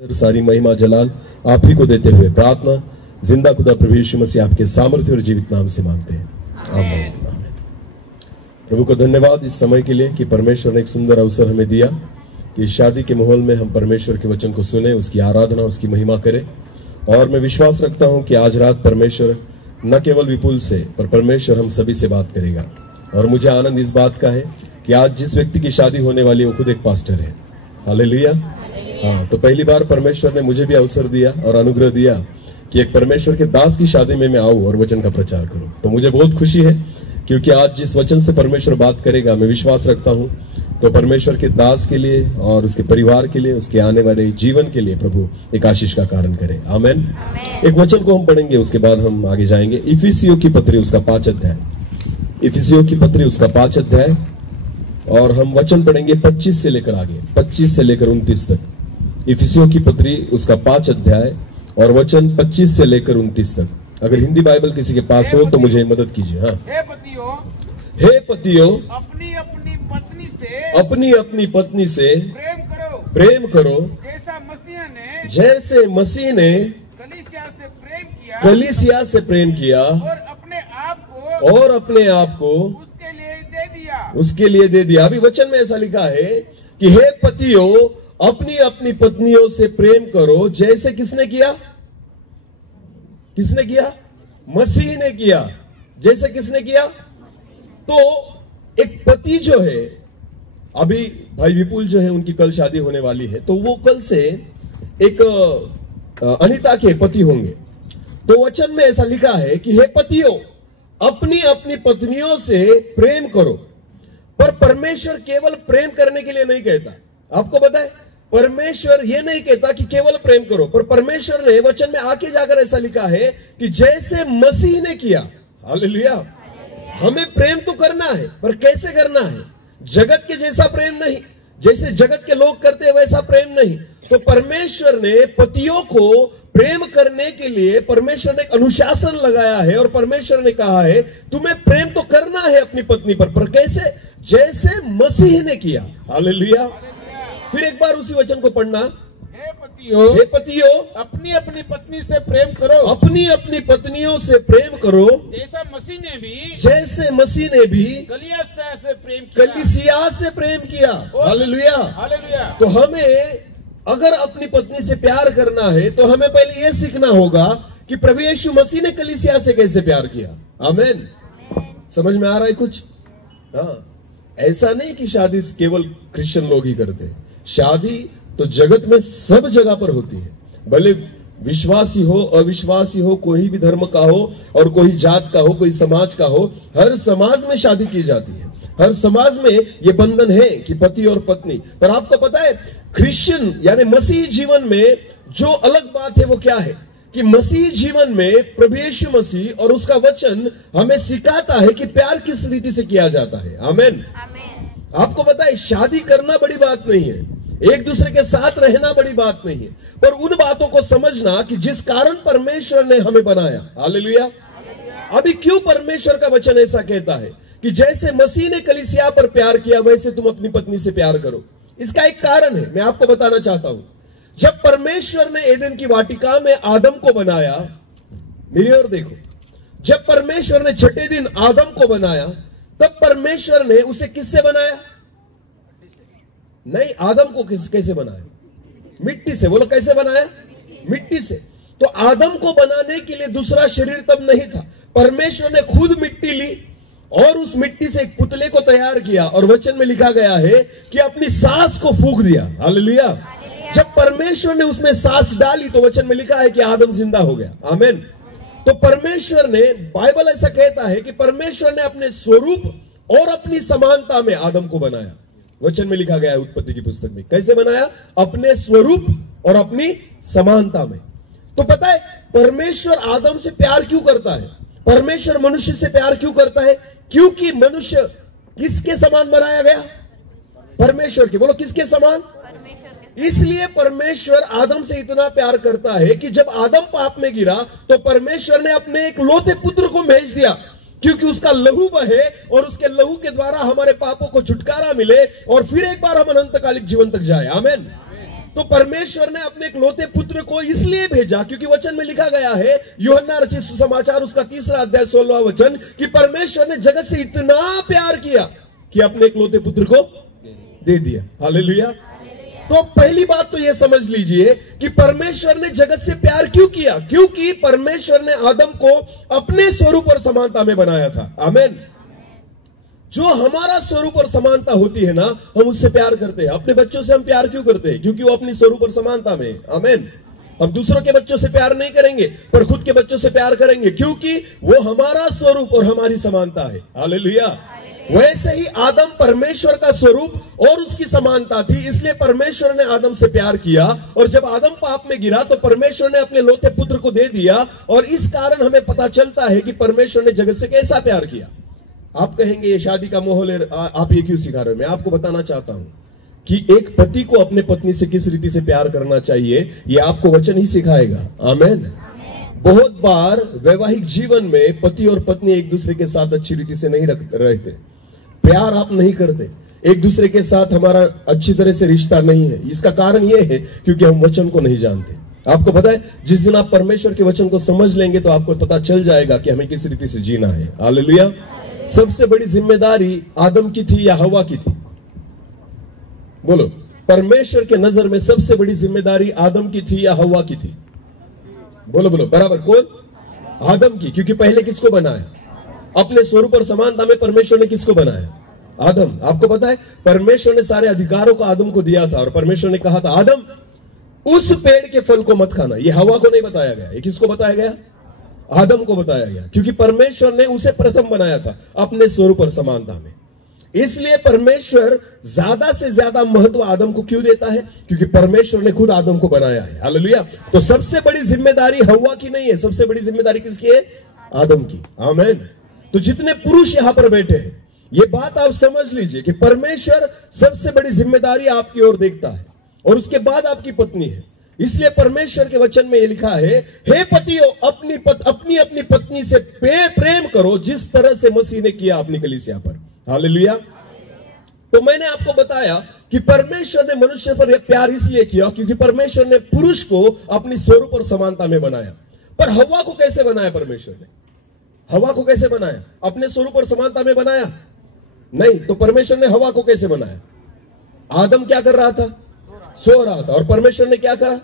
सारी महिमा जलाल आप ही को देते हुए प्रार्थना जिंदा खुदा प्रभु यीशु मसीह आपके सामर्थ्य और जीवित नाम से मांगते हैं, आमीन आमीन। प्रभु को धन्यवाद इस समय के लिए कि परमेश्वर ने एक सुंदर अवसर हमें दिया कि शादी के माहौल में हम परमेश्वर के वचन को सुने, उसकी आराधना, उसकी महिमा करें। और मैं विश्वास रखता हूं कि आज रात परमेश्वर न केवल विपुल से पर परमेश्वर हम सभी से बात करेगा। और मुझे आनंद इस बात का है कि आज जिस व्यक्ति की शादी होने वाली है वो खुद एक पास्टर है। हालेलुया। हाँ, तो पहली बार परमेश्वर ने मुझे भी अवसर दिया और अनुग्रह दिया कि एक परमेश्वर के दास की शादी में मैं आऊं और वचन का प्रचार करूं। तो मुझे बहुत खुशी है क्योंकि आज जिस वचन से परमेश्वर बात करेगा मैं विश्वास रखता हूं तो परमेश्वर के दास के लिए और उसके परिवार के लिए, उसके आने वाले जीवन के लिए प्रभु एक आशीष का कारण करे। आमीन। एक वचन को हम पढ़ेंगे, उसके बाद हम आगे जाएंगे। इफिसियों की पत्री उसका 5 अध्याय, इफिसियों की पत्री उसका 5 अध्याय, और हम वचन पढ़ेंगे 25 से लेकर आगे, 25 से लेकर 29 तक। इफिसियों की पत्री उसका 5 अध्याय और वचन 25 से लेकर 29 तक। अगर हिंदी बाइबल किसी के पास हो तो मुझे मदद कीजिए। हाँ। हे पतियों अपनी अपनी पत्नी से प्रेम करो जैसे मसीह ने कलीसिया से प्रेम किया और अपने आप को उसके लिए दे दिया। अभी वचन में ऐसा लिखा है कि हे पतियों अपनी अपनी पत्नियों से प्रेम करो जैसे किसने किया? किसने किया? मसीह ने किया। जैसे किसने किया? तो एक पति जो है, अभी भाई विपुल जो है उनकी कल शादी होने वाली है, तो वो कल से एक अनीता के पति होंगे। तो वचन में ऐसा लिखा है कि हे पतियों अपनी अपनी पत्नियों से प्रेम करो। पर परमेश्वर केवल प्रेम करने के लिए नहीं कहता। आपको पता है परमेश्वर ये नहीं कहता कि केवल प्रेम करो, पर परमेश्वर ने वचन में आके जाकर ऐसा लिखा है कि जैसे मसीह ने किया। हालेलुया। हमें प्रेम तो करना है, पर कैसे करना है? जगत के जैसा प्रेम नहीं, जैसे जगत के लोग करते हैं वैसा प्रेम नहीं। तो परमेश्वर ने पतियों को प्रेम करने के लिए परमेश्वर ने एक अनुशासन लगाया है और परमेश्वर ने कहा है तुम्हें प्रेम तो करना है अपनी पत्नी पर कैसे? जैसे मसीह ने किया। हालेलुया। फिर एक बार उसी वचन को पढ़ना। हे पतियों अपनी अपनी पत्नी से प्रेम करो, अपनी अपनी पत्नियों से प्रेम करो जैसे मसीह ने भी कलीसिया से प्रेम किया। Hallelujah hallelujah. तो हमें अगर अपनी पत्नी से प्यार करना है तो हमें पहले यह सीखना होगा कि प्रभु यीशु मसीह ने कलीसिया से कैसे प्यार किया। आमीन। समझ में आ रहा है कुछ? हाँ, ऐसा नहीं कि शादी केवल क्रिश्चियन लोग ही करते हैं। शादी तो जगत में सब जगह पर होती है, भले विश्वासी हो अविश्वासी हो, कोई भी धर्म का हो और कोई जात का हो, कोई समाज का हो, हर समाज में शादी की जाती है। हर समाज में ये बंधन है कि पति और पत्नी। पर आपको पता है क्रिश्चियन यानी मसीह जीवन में जो अलग बात है वो क्या है कि मसीह जीवन में प्रभु यीशु मसीह और उसका वचन हमें सिखाता है कि प्यार किस रीति से किया जाता है। आमीन। आपको पता है शादी करना बड़ी बात नहीं है, एक दूसरे के साथ रहना बड़ी बात नहीं है, पर उन बातों को समझना कि जिस कारण परमेश्वर ने हमें बनाया। हालेलुया। अभी क्यों परमेश्वर का वचन ऐसा कहता है कि जैसे मसीह ने कलीसिया पर प्यार किया वैसे तुम अपनी पत्नी से प्यार करो? इसका एक कारण है, मैं आपको बताना चाहता हूं। जब परमेश्वर ने एदन की वाटिका में आदम को बनाया, मेरी ओर देखो, जब परमेश्वर ने छठे दिन आदम को बनाया तब परमेश्वर ने उसे किससे बनाया? नहीं, आदम को कैसे बनाया? मिट्टी से। बोलो कैसे बनाया? मिट्टी से। तो आदम को बनाने के लिए दूसरा शरीर तब नहीं था। परमेश्वर ने खुद मिट्टी ली और उस मिट्टी से एक पुतले को तैयार किया और वचन में लिखा गया है कि अपनी सांस को फूंक दिया। हालेलुया। जब परमेश्वर ने उसमें सांस डाली तो वचन में लिखा है कि आदम जिंदा हो गया। आमीन। तो परमेश्वर ने, बाइबल ऐसा कहता है कि परमेश्वर ने अपने स्वरूप और अपनी समानता में आदम को बनाया। वचन में लिखा गया है उत्पत्ति की पुस्तक में, कैसे बनाया? अपने स्वरूप और अपनी समानता में। तो पता है परमेश्वर आदम से प्यार क्यों करता है? परमेश्वर मनुष्य से प्यार क्यों करता है? क्योंकि मनुष्य किसके समान बनाया गया? परमेश्वर के। बोलो किसके समान? इसलिए परमेश्वर आदम से इतना प्यार करता है कि जब आदम पाप में गिरा तो परमेश्वर ने अपने एक लौते पुत्र को भेज दिया, क्योंकि उसका लहू बहे और उसके लहू के द्वारा हमारे पापों को छुटकारा मिले और फिर एक बार हम अनंतकालिक जीवन तक जाए। आमीन। तो परमेश्वर ने अपने इकलौते पुत्र को इसलिए भेजा क्योंकि वचन में लिखा गया है, यूहन्ना रचित सुसमाचार उसका 3 अध्याय 16वां वचन, कि परमेश्वर ने जगत से इतना प्यार किया कि अपने इकलौते पुत्र को दे दिया। हालेलुया। तो पहली बात तो यह समझ लीजिए कि परमेश्वर ने जगत से प्यार क्यों किया, क्योंकि परमेश्वर ने आदम को अपने स्वरूप और समानता में बनाया था। आमीन। जो हमारा स्वरूप और समानता होती है ना, हम उससे प्यार करते हैं। अपने बच्चों से हम प्यार क्यों करते हैं? क्योंकि वो अपनी स्वरूप और समानता में। आमीन। हम दूसरों के बच्चों से प्यार नहीं करेंगे, पर खुद के बच्चों से प्यार करेंगे, क्योंकि वो हमारा स्वरूप और हमारी समानता है। हालेलुया। वैसे ही आदम परमेश्वर का स्वरूप और उसकी समानता थी, इसलिए परमेश्वर ने आदम से प्यार किया। और जब आदम पाप में गिरा तो परमेश्वर ने अपने लौते पुत्र को दे दिया। और इस कारण हमें पता चलता है कि परमेश्वर ने जगत से कैसा प्यार किया। आप कहेंगे ये शादी का माहौल है, आप ये क्यों सिखा रहे हो? मैं आपको बताना चाहता हूं कि एक पति को अपने पत्नी से किस रीति से प्यार करना चाहिए, ये आपको वचन ही सिखाएगा। आमीन। बहुत बार वैवाहिक जीवन में पति और पत्नी एक दूसरे के साथ अच्छी रीति से नहीं रहते, प्यार आप नहीं करते, एक दूसरे के साथ हमारा अच्छी तरह से रिश्ता नहीं है। इसका कारण यह है क्योंकि हम वचन को नहीं जानते। आपको पता है, जिस दिन आप परमेश्वर के वचन को समझ लेंगे तो आपको पता चल जाएगा कि हमें किस रीति से जीना है। हालेलुया। सबसे बड़ी जिम्मेदारी आदम की थी या हवा की थी? बोलो, परमेश्वर के नजर में सबसे बड़ी जिम्मेदारी आदम की थी या हवा की थी? बोलो बोलो बराबर। कौन? आदम की। क्योंकि पहले किसको बनाया? अपने स्वरूप और समानता में परमेश्वर ने किसको बनाया? आदम। आपको पता है, परमेश्वर ने सारे अधिकारों को आदम को दिया था और परमेश्वर ने कहा था, आदम उस पेड़ के फल को मत खाना। यह हवा को नहीं बताया गया, ये किसको बताया गया? आदम को बताया गया, क्योंकि परमेश्वर ने उसे प्रथम बनाया था अपने स्वरूप और समानता में। इसलिए परमेश्वर ज्यादा से ज्यादा महत्व आदम को क्यों देता है? क्योंकि परमेश्वर ने खुद आदम को बनाया है। हालेलुया। तो सबसे बड़ी जिम्मेदारी हवा की नहीं है, सबसे बड़ी जिम्मेदारी किसकी है? आदम की। आमीन। तो जितने पुरुष यहां पर बैठे हैं, ये बात आप समझ लीजिए कि परमेश्वर सबसे बड़ी जिम्मेदारी आपकी ओर देखता है और उसके बाद आपकी पत्नी है। इसलिए परमेश्वर के वचन में यह लिखा है, हे पतियों अपनी अपनी पत्नी से प्रेम करो जिस तरह से मसीह ने किया अपनी कलीसिया पर। हालेलुया। तो मैंने आपको बताया कि परमेश्वर ने मनुष्य पर प्यार इसलिए किया क्योंकि परमेश्वर ने पुरुष को अपनी स्वरूप और समानता में बनाया। पर हवा को कैसे बनाया परमेश्वर ने? हवा को कैसे बनाया? अपने स्वरूप और समानता में बनाया? नहीं। तो परमेश्वर ने हवा को कैसे बनाया? आदम क्या कर रहा था? सो रहा था। और परमेश्वर ने क्या करा?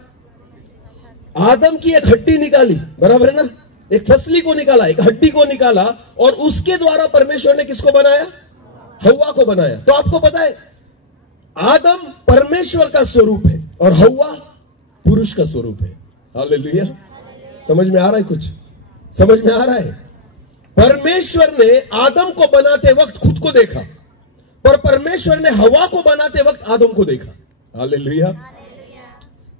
आदम की एक हड्डी निकाली, बराबर है ना, एक फसली को निकाला, एक हड्डी को निकाला और उसके द्वारा परमेश्वर ने किसको बनाया? हवा को बनाया। तो आपको पता है, आदम परमेश्वर का स्वरूप है और हवा पुरुष का स्वरूप है। हालेलुया। समझ में आ रहा है? कुछ समझ में आ रहा है? परमेश्वर ने आदम को बनाते वक्त खुद को देखा, पर परमेश्वर ने हवा को बनाते वक्त आदम को देखा। हालेलुया।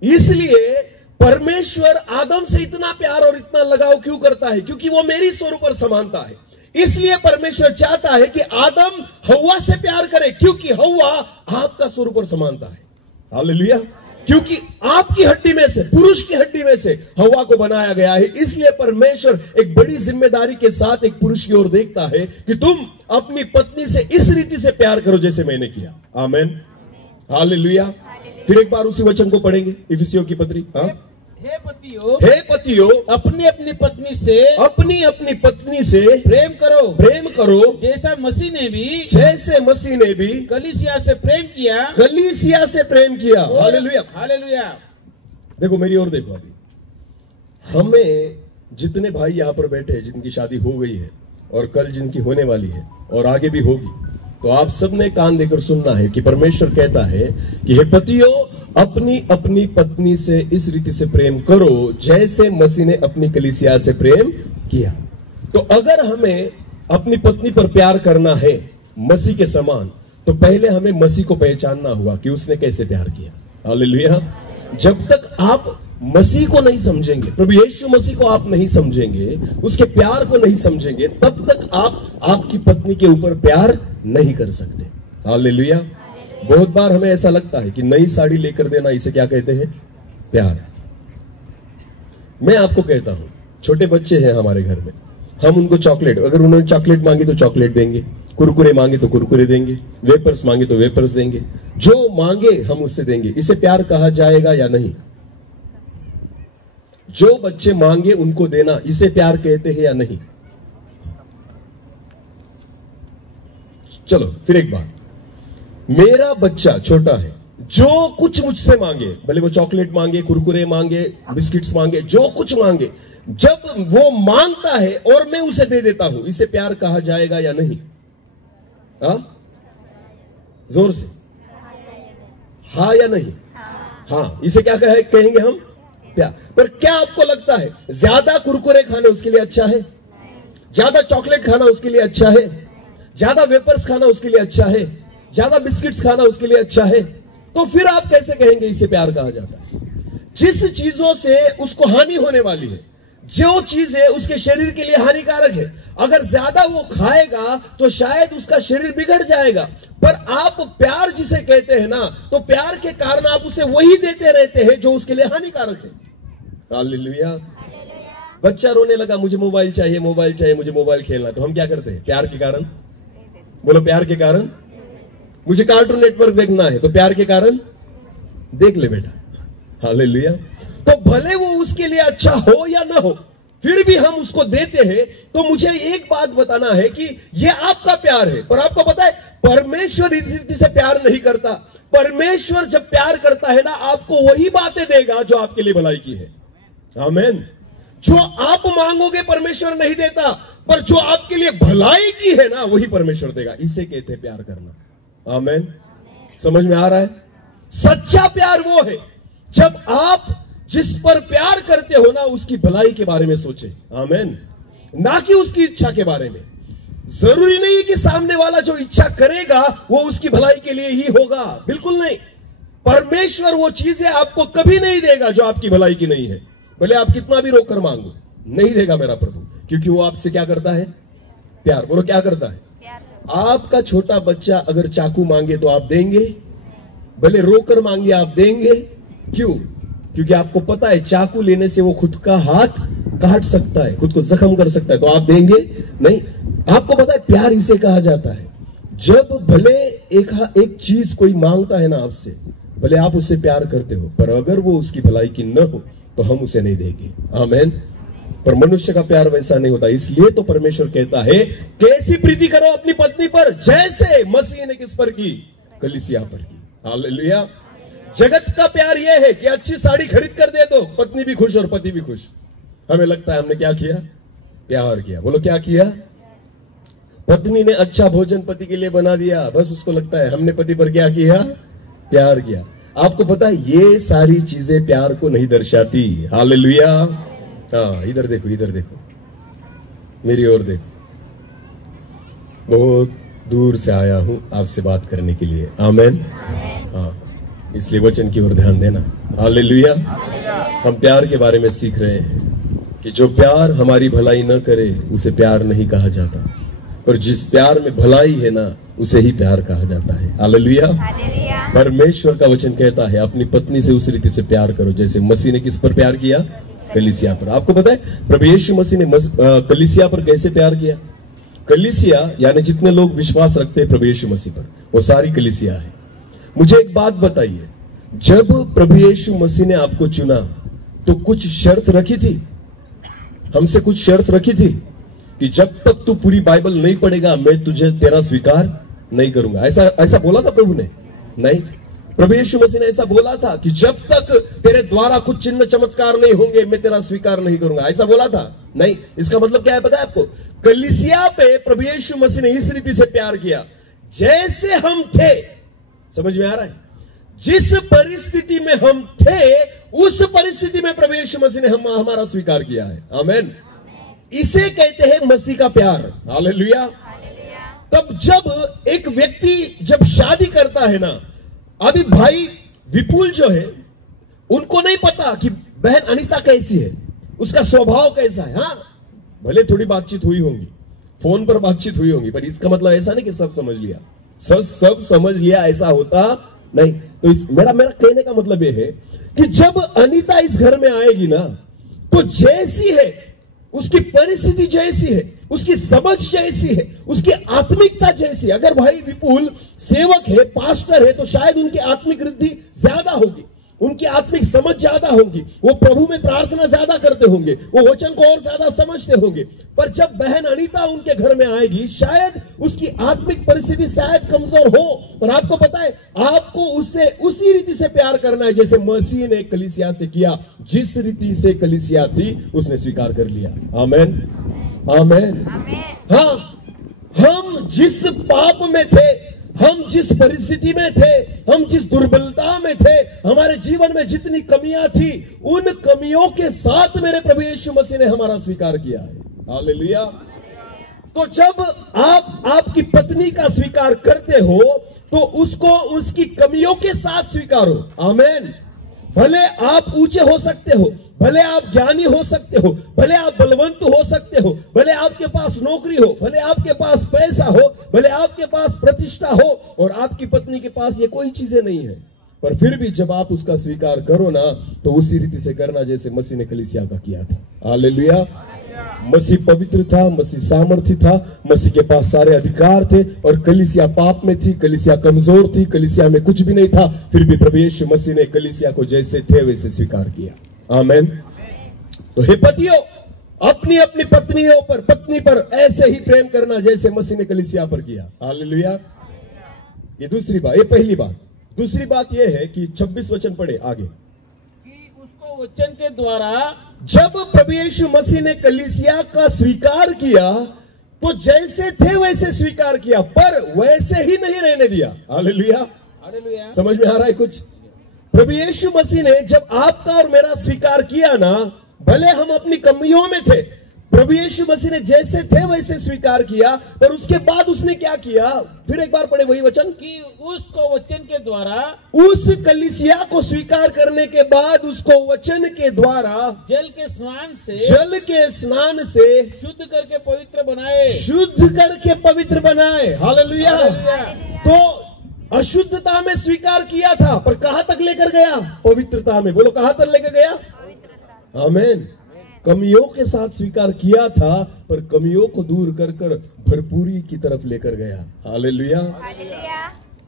इसलिए परमेश्वर आदम से इतना प्यार और इतना लगाव क्यों करता है? क्योंकि वो मेरी स्वरूप और समानता है। इसलिए परमेश्वर चाहता है कि आदम हवा से प्यार करे, क्योंकि हवा आपका स्वरूप और समानता है। हालेलुया। क्योंकि आपकी हड्डी में से, पुरुष की हड्डी में से हवा को बनाया गया है। इसलिए परमेश्वर एक बड़ी जिम्मेदारी के साथ एक पुरुष की ओर देखता है कि तुम अपनी पत्नी से इस रीति से प्यार करो जैसे मैंने किया। आमीन। हालेलुया। फिर एक बार उसी वचन को पढ़ेंगे, इफिसियों की पत्री। हे पतियों अपनी अपनी पत्नी से प्रेम करो जैसे मसीह ने भी कलीसिया से प्रेम किया। हालेलुया। हालेलुया। देखो मेरी ओर देखो। अभी हमें जितने भाई यहां पर बैठे हैं जिनकी शादी हो गई है और कल जिनकी होने वाली है और आगे भी होगी, तो आप सबने कान देकर सुनना है कि परमेश्वर कहता है कि हे पतियों अपनी पत्नी से इस रीति से प्रेम करो जैसे मसीह ने अपनी कलीसिया से प्रेम किया। तो अगर हमें अपनी पत्नी पर प्यार करना है मसीह के समान, तो पहले हमें मसीह को पहचानना हुआ कि उसने कैसे प्यार किया। हालेलुया। जब तक आप मसीह को नहीं समझेंगे, प्रभु यीशु मसीह को आप नहीं समझेंगे, उसके प्यार को नहीं समझेंगे, तब तक आप आपकी पत्नी के ऊपर प्यार नहीं कर सकते। हालेलुया। बहुत बार हमें ऐसा लगता है कि नई साड़ी लेकर देना, इसे क्या कहते हैं? प्यार। मैं आपको कहता हूं, छोटे बच्चे हैं हमारे घर में, हम उनको चॉकलेट, अगर उन्होंने चॉकलेट मांगी तो चॉकलेट देंगे, कुरकुरे मांगे तो कुरकुरे देंगे, वेपर्स मांगे तो वेपर्स देंगे, जो मांगे हम उससे देंगे। इसे प्यार कहा जाएगा या नहीं? जो बच्चे मांगे उनको देना, इसे प्यार कहते हैं या नहीं? चलो फिर एक बात, मेरा बच्चा छोटा है, जो कुछ मुझसे मांगे, भले वो चॉकलेट मांगे, कुरकुरे मांगे, बिस्किट्स मांगे, जो कुछ मांगे, जब वो मांगता है और मैं उसे दे देता हूं, इसे प्यार कहा जाएगा या नहीं? जोर से हाँ या नहीं? हाँ, इसे क्या कहेंगे हम? प्यार। पर क्या आपको लगता है ज्यादा कुरकुरे खाने उसके लिए अच्छा है? ज्यादा चॉकलेट खाना उसके लिए अच्छा है? ज्यादा वेपर्स खाना उसके लिए अच्छा है? ज्यादा बिस्किट्स खाना उसके लिए अच्छा है? तो फिर आप कैसे कहेंगे इसे प्यार कहा जाता है? जिस चीजों से उसको हानि होने वाली है, जो चीज है उसके शरीर के लिए हानिकारक है, अगर ज्यादा वो खाएगा तो शायद उसका शरीर बिगड़ जाएगा। पर आप प्यार जिसे कहते हैं ना, तो प्यार के कारण आप उसे वही देते रहते हैं जो उसके लिए हानिकारक है। हालेलुया। बच्चा रोने लगा, मुझे मोबाइल चाहिए, मोबाइल चाहिए, मुझे मोबाइल खेलना, तो हम क्या करते हैं? प्यार के कारण, बोलो प्यार के कारण। मुझे कार्टून नेटवर्क देखना है, तो प्यार के कारण देख ले बेटा। हालेलुया। तो भले वो उसके लिए अच्छा हो या ना हो, फिर भी हम उसको देते हैं। तो मुझे एक बात बताना है कि ये आपका प्यार है, पर आपको पता है परमेश्वर इस रीति से प्यार नहीं करता। परमेश्वर जब प्यार करता है ना, आपको वही बातें देगा जो आपके लिए भलाई की है। आमीन। जो आप मांगोगे परमेश्वर नहीं देता, पर जो आपके लिए भलाई की है ना, वही परमेश्वर देगा। इसे कहते हैं प्यार करना। आमीन। समझ में आ रहा है? सच्चा प्यार वो है जब आप जिस पर प्यार करते हो ना, उसकी भलाई के बारे में सोचे। आमीन। ना कि उसकी इच्छा के बारे में। जरूरी नहीं कि सामने वाला जो इच्छा करेगा वो उसकी भलाई के लिए ही होगा, बिल्कुल नहीं। परमेश्वर वो चीजें आपको कभी नहीं देगा जो आपकी भलाई की नहीं है, भले आप कितना भी रोक कर मांगो, नहीं देगा मेरा प्रभु, क्योंकि वो आपसे क्या करता है? प्यार। बोलो क्या करता है? आपका छोटा बच्चा अगर चाकू मांगे तो आप देंगे? भले रोकर मांगे आप देंगे? क्यों? क्योंकि आपको पता है चाकू लेने से वो खुद का हाथ काट सकता है, खुद को जख्म कर सकता है, तो आप देंगे नहीं। आपको पता है प्यार इसे कहा जाता है जब भले एक चीज कोई मांगता है ना आपसे, भले आप उससे प्यार करते हो, पर अगर वो उसकी भलाई की न हो तो हम उसे नहीं देंगे। आमीन। पर मनुष्य का प्यार वैसा नहीं होता, इसलिए तो परमेश्वर कहता है कैसी प्रीति करो अपनी पत्नी पर जैसे मसीह ने किस पर की? कलीसिया पर की। हालेलुया। जगत का प्यार यह है कि अच्छी साड़ी खरीद कर दे दो, पत्नी भी खुश और पति भी खुश। हमें लगता है हमने क्या किया? प्यार किया। बोलो क्या किया? पत्नी ने अच्छा भोजन पति के लिए बना दिया, बस उसको लगता है हमने पति पर क्या किया? प्यार किया। आपको पता है ये सारी चीजें प्यार को नहीं दर्शाती। हालेलुया। हाँ, इधर देखो, इधर देखो, मेरी ओर देखो। बहुत दूर से आया हूं आपसे बात करने के लिए। आमीन। हाँ, इसलिए वचन की ओर ध्यान देना। हालेलुया। हम प्यार के बारे में सीख रहे हैं कि जो प्यार हमारी भलाई न करे उसे प्यार नहीं कहा जाता, और जिस प्यार में भलाई है ना उसे ही प्यार कहा जाता है। हालेलुया। परमेश्वर का वचन कहता है अपनी पत्नी से उस रीति से प्यार करो जैसे मसीह ने किस पर प्यार किया? कलीसिया पर। आपको पता है प्रभु यीशु मसीह ने कलीसिया पर कैसे प्यार किया? कलीसिया यानी जितने लोग विश्वास रखते हैं प्रभु यीशु मसीह पर, वो सारी कलीसिया है। मुझे एक बात बताइए, जब प्रभु यीशु मसीह ने आपको चुना तो कुछ शर्त रखी थी? हमसे कुछ शर्त रखी थी कि जब तक तू पूरी बाइबल नहीं पढ़ेगा मैं तुझे तेरा स्वीकार नहीं करूंगा। ऐसा बोला था प्रभु ने? नहीं। प्रभु यीशु मसीह ने ऐसा बोला था कि जब तक तेरे द्वारा कुछ चिन्ह चमत्कार नहीं होंगे मैं तेरा स्वीकार नहीं करूंगा। ऐसा बोला था? नहीं। इसका मतलब क्या है पता है आपको? कलीसिया पे प्रभु यीशु मसीह ने इस रीति से प्यार किया जैसे हम थे। समझ में आ रहा है? जिस परिस्थिति में हम थे उस परिस्थिति में प्रभु यीशु मसीह ने हमारा स्वीकार किया है। आमीन। इसे कहते हैं मसीह का प्यार। हालेलुया। तब जब एक व्यक्ति जब शादी करता है ना, अभी भाई विपुल जो है उनको नहीं पता कि बहन अनीता कैसी है, उसका स्वभाव कैसा है। हाँ, भले थोड़ी बातचीत हुई होगी, फोन पर बातचीत हुई होगी, पर इसका मतलब ऐसा नहीं कि सब समझ लिया, सब समझ लिया, ऐसा होता नहीं। तो मेरा कहने का मतलब यह है कि जब अनीता इस घर में आएगी ना, तो जैसी है उसकी परिस्थिति जैसी है उसकी समझ जैसी है, उसकी आत्मिकता जैसी। अगर भाई विपुल सेवक है, पास्टर है, तो शायद उनकी आत्मिक वृद्धि ज्यादा होगी, उनकी आत्मिक समझ ज्यादा होगी, वो प्रभु में प्रार्थना ज्यादा करते होंगे, वो वचन को और ज्यादा समझते होंगे। पर जब बहन अनीता उनके घर में आएगी, शायद उसकी आत्मिक परिस्थिति शायद कमजोर हो, पर आपको पता है आपको उससे उसी रीति से प्यार करना है जैसे मसीह ने कलीसिया से किया। जिस रीति से कलीसिया थी उसने स्वीकार कर लिया। आमेन, आमेन। हाँ, हम जिस पाप में थे, हम जिस परिस्थिति में थे, हम जिस दुर्बलता में थे, हमारे जीवन में जितनी कमियां थी, उन कमियों के साथ मेरे प्रभु यीशु मसीह ने हमारा स्वीकार किया है। हालेलुया। तो जब आप आपकी पत्नी का स्वीकार करते हो तो उसको उसकी कमियों के साथ स्वीकारो। आमेन। भले आप ऊंचे हो सकते हो, भले आप ज्ञानी हो सकते हो, भले आप बलवंत हो सकते हो, भले आपके पास नौकरी हो, भले आपके पास पैसा हो, भले आपके पास प्रतिष्ठा हो, और आपकी पत्नी के पास ये कोई चीजें नहीं है, पर फिर भी जब आप उसका स्वीकार करो ना, तो उसी रीति से करना जैसे मसीह ने कलीसिया का किया था। हालेलुया। मसीह पवित्र था, मसीह सामर्थ्य था, मसीह के पास सारे अधिकार थे, और कलीसिया पाप में थी, कलीसिया कमजोर थी, कलीसिया में कुछ भी नहीं था, फिर भी प्रभु यीशु मसीह ने कलीसिया को जैसे थे वैसे स्वीकार किया। आमेन। तो हे पतियों, अपनी अपनी पत्नी पर ऐसे ही प्रेम करना जैसे मसीह ने कलीसिया पर किया। हालेलुया। ये दूसरी बात, ये पहली बात। दूसरी बात ये है कि 26 वचन पढ़े आगे, कि उसको वचन के द्वारा, जब प्रभु यीशु मसीह ने कलीसिया का स्वीकार किया तो जैसे थे वैसे स्वीकार किया, पर वैसे ही नहीं रहने दिया। हालेलुया। हालेलुया। समझ में आ रहा है कुछ? प्रभु यीशु मसीह ने जब आपका और मेरा स्वीकार किया ना, भले हम अपनी कमियों में थे, प्रभु यीशु मसीह ने जैसे थे वैसे स्वीकार किया, पर उसके बाद उसने क्या किया? फिर एक बार पढ़े वही वचन, कि उसको वचन के द्वारा, उस कलीसिया को स्वीकार करने के बाद उसको वचन के द्वारा जल के स्नान से शुद्ध करके पवित्र बनाए। हालेलुया। तो अशुद्धता में स्वीकार किया था, पर कहां तक लेकर गया? पवित्रता में। बोलो, कहां तक लेकर गया? आमीन। कमियों के साथ स्वीकार किया था, पर कमियों को दूर कर कर भरपूरी की तरफ लेकर गया। हालेलुया।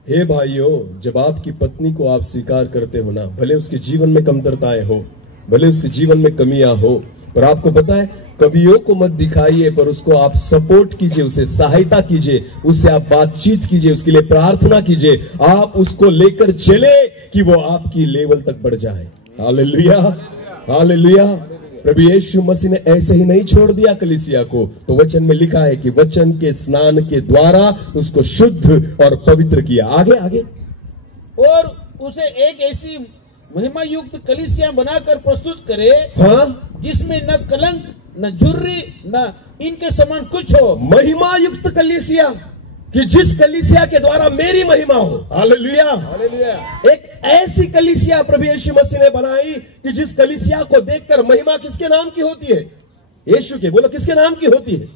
हे भाइयों, जब आपकी पत्नी को आप स्वीकार करते हो ना, भले उसके जीवन में कमतरताएं हो, भले उसके जीवन में कमियां हो, पर आपको पता है, कमियों को मत दिखाइए, पर उसको आप सपोर्ट कीजिए, उसे सहायता कीजिए, उससे आप बातचीत कीजिए, उसके लिए प्रार्थना कीजिए, आप उसको लेकर चले कि वो आपकी लेवल तक बढ़ जाए। हालेलुया। हालेलुया। प्रभु यीशु मसीह ने ऐसे ही नहीं छोड़ दिया कलीसिया को, तो वचन में लिखा है कि वचन के स्नान के द्वारा उसको शुद्ध और पवित्र किया। आगे आगे, और उसे एक ऐसी महिमा युक्त कलीसिया बनाकर प्रस्तुत करे, हाँ, जिसमें न कलंक, न झुर्री, न इनके समान कुछ हो। महिमा युक्त कलीसिया, कि जिस कलीसिया के द्वारा मेरी महिमा हो। हालेलुया। हालेलुया। एक ऐसी कलीसिया प्रभु यीशु मसीह ने बनाई कि जिस कलीसिया को देखकर महिमा किसके नाम की होती है? यीशु के। बोलो, किसके नाम की होती है?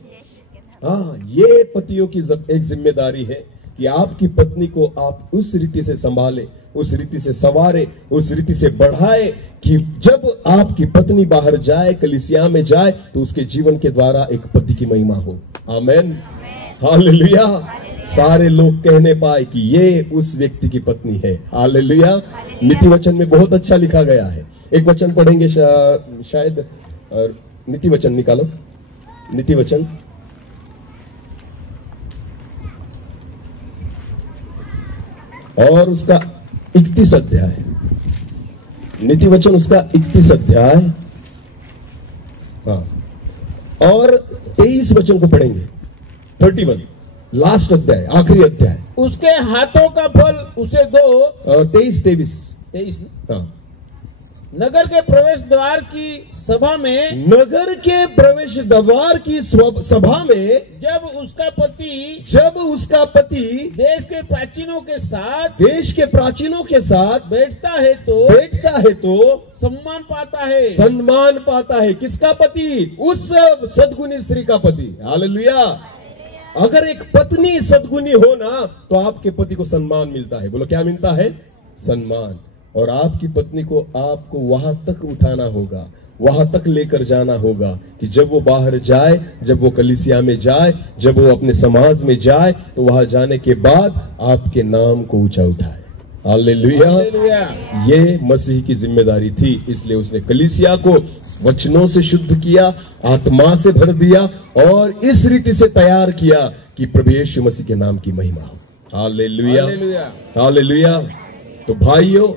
हाँ, ये पतियों की एक जिम्मेदारी है कि आपकी पत्नी को आप उस रीति से संभाले, उस रीति से संवारे, उस रीति से बढ़ाए कि जब आपकी पत्नी बाहर जाए, कलीसिया में जाए, तो उसके जीवन के द्वारा एक पति की महिमा हो। आमेन। हालेलुया। सारे लोग कहने पाए कि ये उस व्यक्ति की पत्नी है। हालेलुया। नीति वचन में बहुत अच्छा लिखा गया है। एक वचन पढ़ेंगे शायद, नीति वचन निकालो, नीति वचन, और उसका 31 अध्याय, नीति वचन उसका 31 अध्याय, हाँ, और 23 वचन को पढ़ेंगे। 31 लास्ट अध्याय, आखिरी अध्याय। उसके हाथों का फल उसे दो। 23 हाँ। नगर के प्रवेश द्वार की सभा में, नगर के प्रवेश द्वार की सभा में, जब उसका पति देश के प्राचीनों के साथ बैठता है तो सम्मान पाता है। किसका पति? उस सद्गुणी स्त्री का पति। हालेलुया। अगर एक पत्नी सद्गुणी हो ना, तो आपके पति को सम्मान मिलता है। बोलो, क्या मिलता है? सम्मान। और आपकी पत्नी को आपको वहां तक उठाना होगा, वहां तक लेकर जाना होगा कि जब वो बाहर जाए, जब वो कलीसिया में जाए, जब वो अपने समाज में जाए, तो वहां जाने के बाद आपके नाम को ऊंचा उठाए। हालेलुया। ये मसीह की जिम्मेदारी थी, इसलिए उसने कलीसिया को वचनों से शुद्ध किया, आत्मा से भर दिया और इस रीति से तैयार किया कि प्रभु यीशु मसीह के नाम की महिमा हो। Hallelujah, hallelujah. तो भाइयों,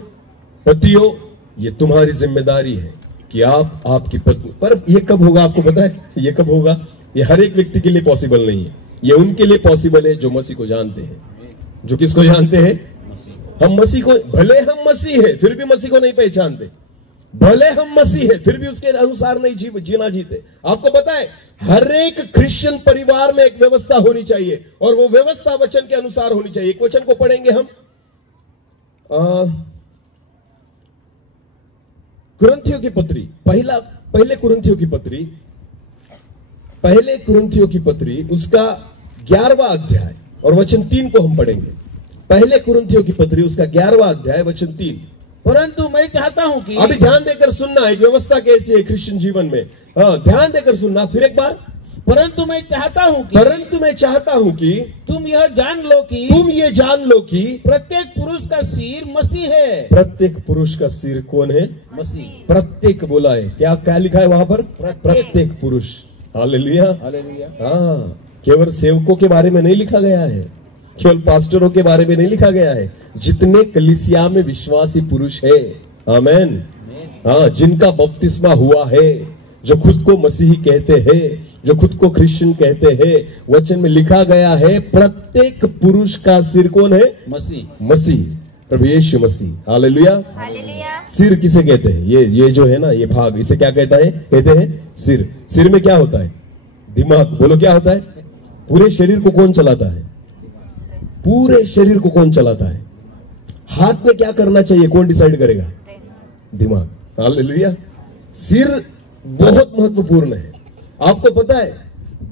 पतियों, ये तुम्हारी जिम्मेदारी है कि आप आपकी पत्नी, पर ये कब होगा आपको पता है? ये कब होगा? ये हर एक व्यक्ति के लिए पॉसिबल नहीं है। ये उनके लिए पॉसिबल है जो मसीह को जानते हैं। जो किसको जानते हैं? हम मसीह को, भले हम मसीह है फिर भी मसीह को नहीं पहचानते, भले हम मसीह है फिर भी उसके अनुसार नहीं जीना जीते। आपको पता है, हर एक क्रिश्चियन परिवार में एक व्यवस्था होनी चाहिए और वो व्यवस्था वचन के अनुसार होनी चाहिए। एक वचन को पढ़ेंगे हम, कुरिन्थियों की पत्री, पहले कुरिन्थियों की पत्री उसका 11वां अध्याय और वचन 3 को हम पढ़ेंगे। पहले कुरिन्थियों की पत्री उसका 11वां अध्याय वचन 3। परंतु मैं चाहता हूं कि, अभी ध्यान देकर सुनना, एक व्यवस्था कैसी है क्रिश्चियन जीवन में। हाँ, ध्यान देकर सुनना। फिर एक बार, परंतु मैं चाहता हूं कि तुम ये जान लो कि प्रत्येक पुरुष का सिर मसीह है। प्रत्येक पुरुष का सिर कौन है? मसीह। प्रत्येक बोला है, क्या लिखा है वहां पर? प्रत्येक पुरुष। Hallelujah, hallelujah. हाँ, केवल सेवकों के बारे में नहीं लिखा गया है, केवल पास्टरों के बारे में नहीं लिखा गया है, जितने कलीसिया में विश्वासी पुरुष है, आमेन, हाँ, जिनका बपतिस्मा हुआ है, जो खुद को मसीही कहते हैं, जो खुद को क्रिश्चियन कहते हैं, वचन में लिखा गया है प्रत्येक पुरुष का सिर कौन है? मसीह, प्रभु यीशु मसीह। Hallelujah, hallelujah. सिर किसे कहते हैं? ये जो है ना, ये भाग, इसे क्या कहते हैं? सिर। सिर में क्या होता है? दिमाग। बोलो, क्या होता है? पूरे शरीर को कौन चलाता है? पूरे शरीर को कौन चलाता है? हाथ में क्या करना चाहिए, कौन डिसाइड करेगा? दिमाग। हालेलुया। सिर बहुत महत्वपूर्ण है। आपको पता है,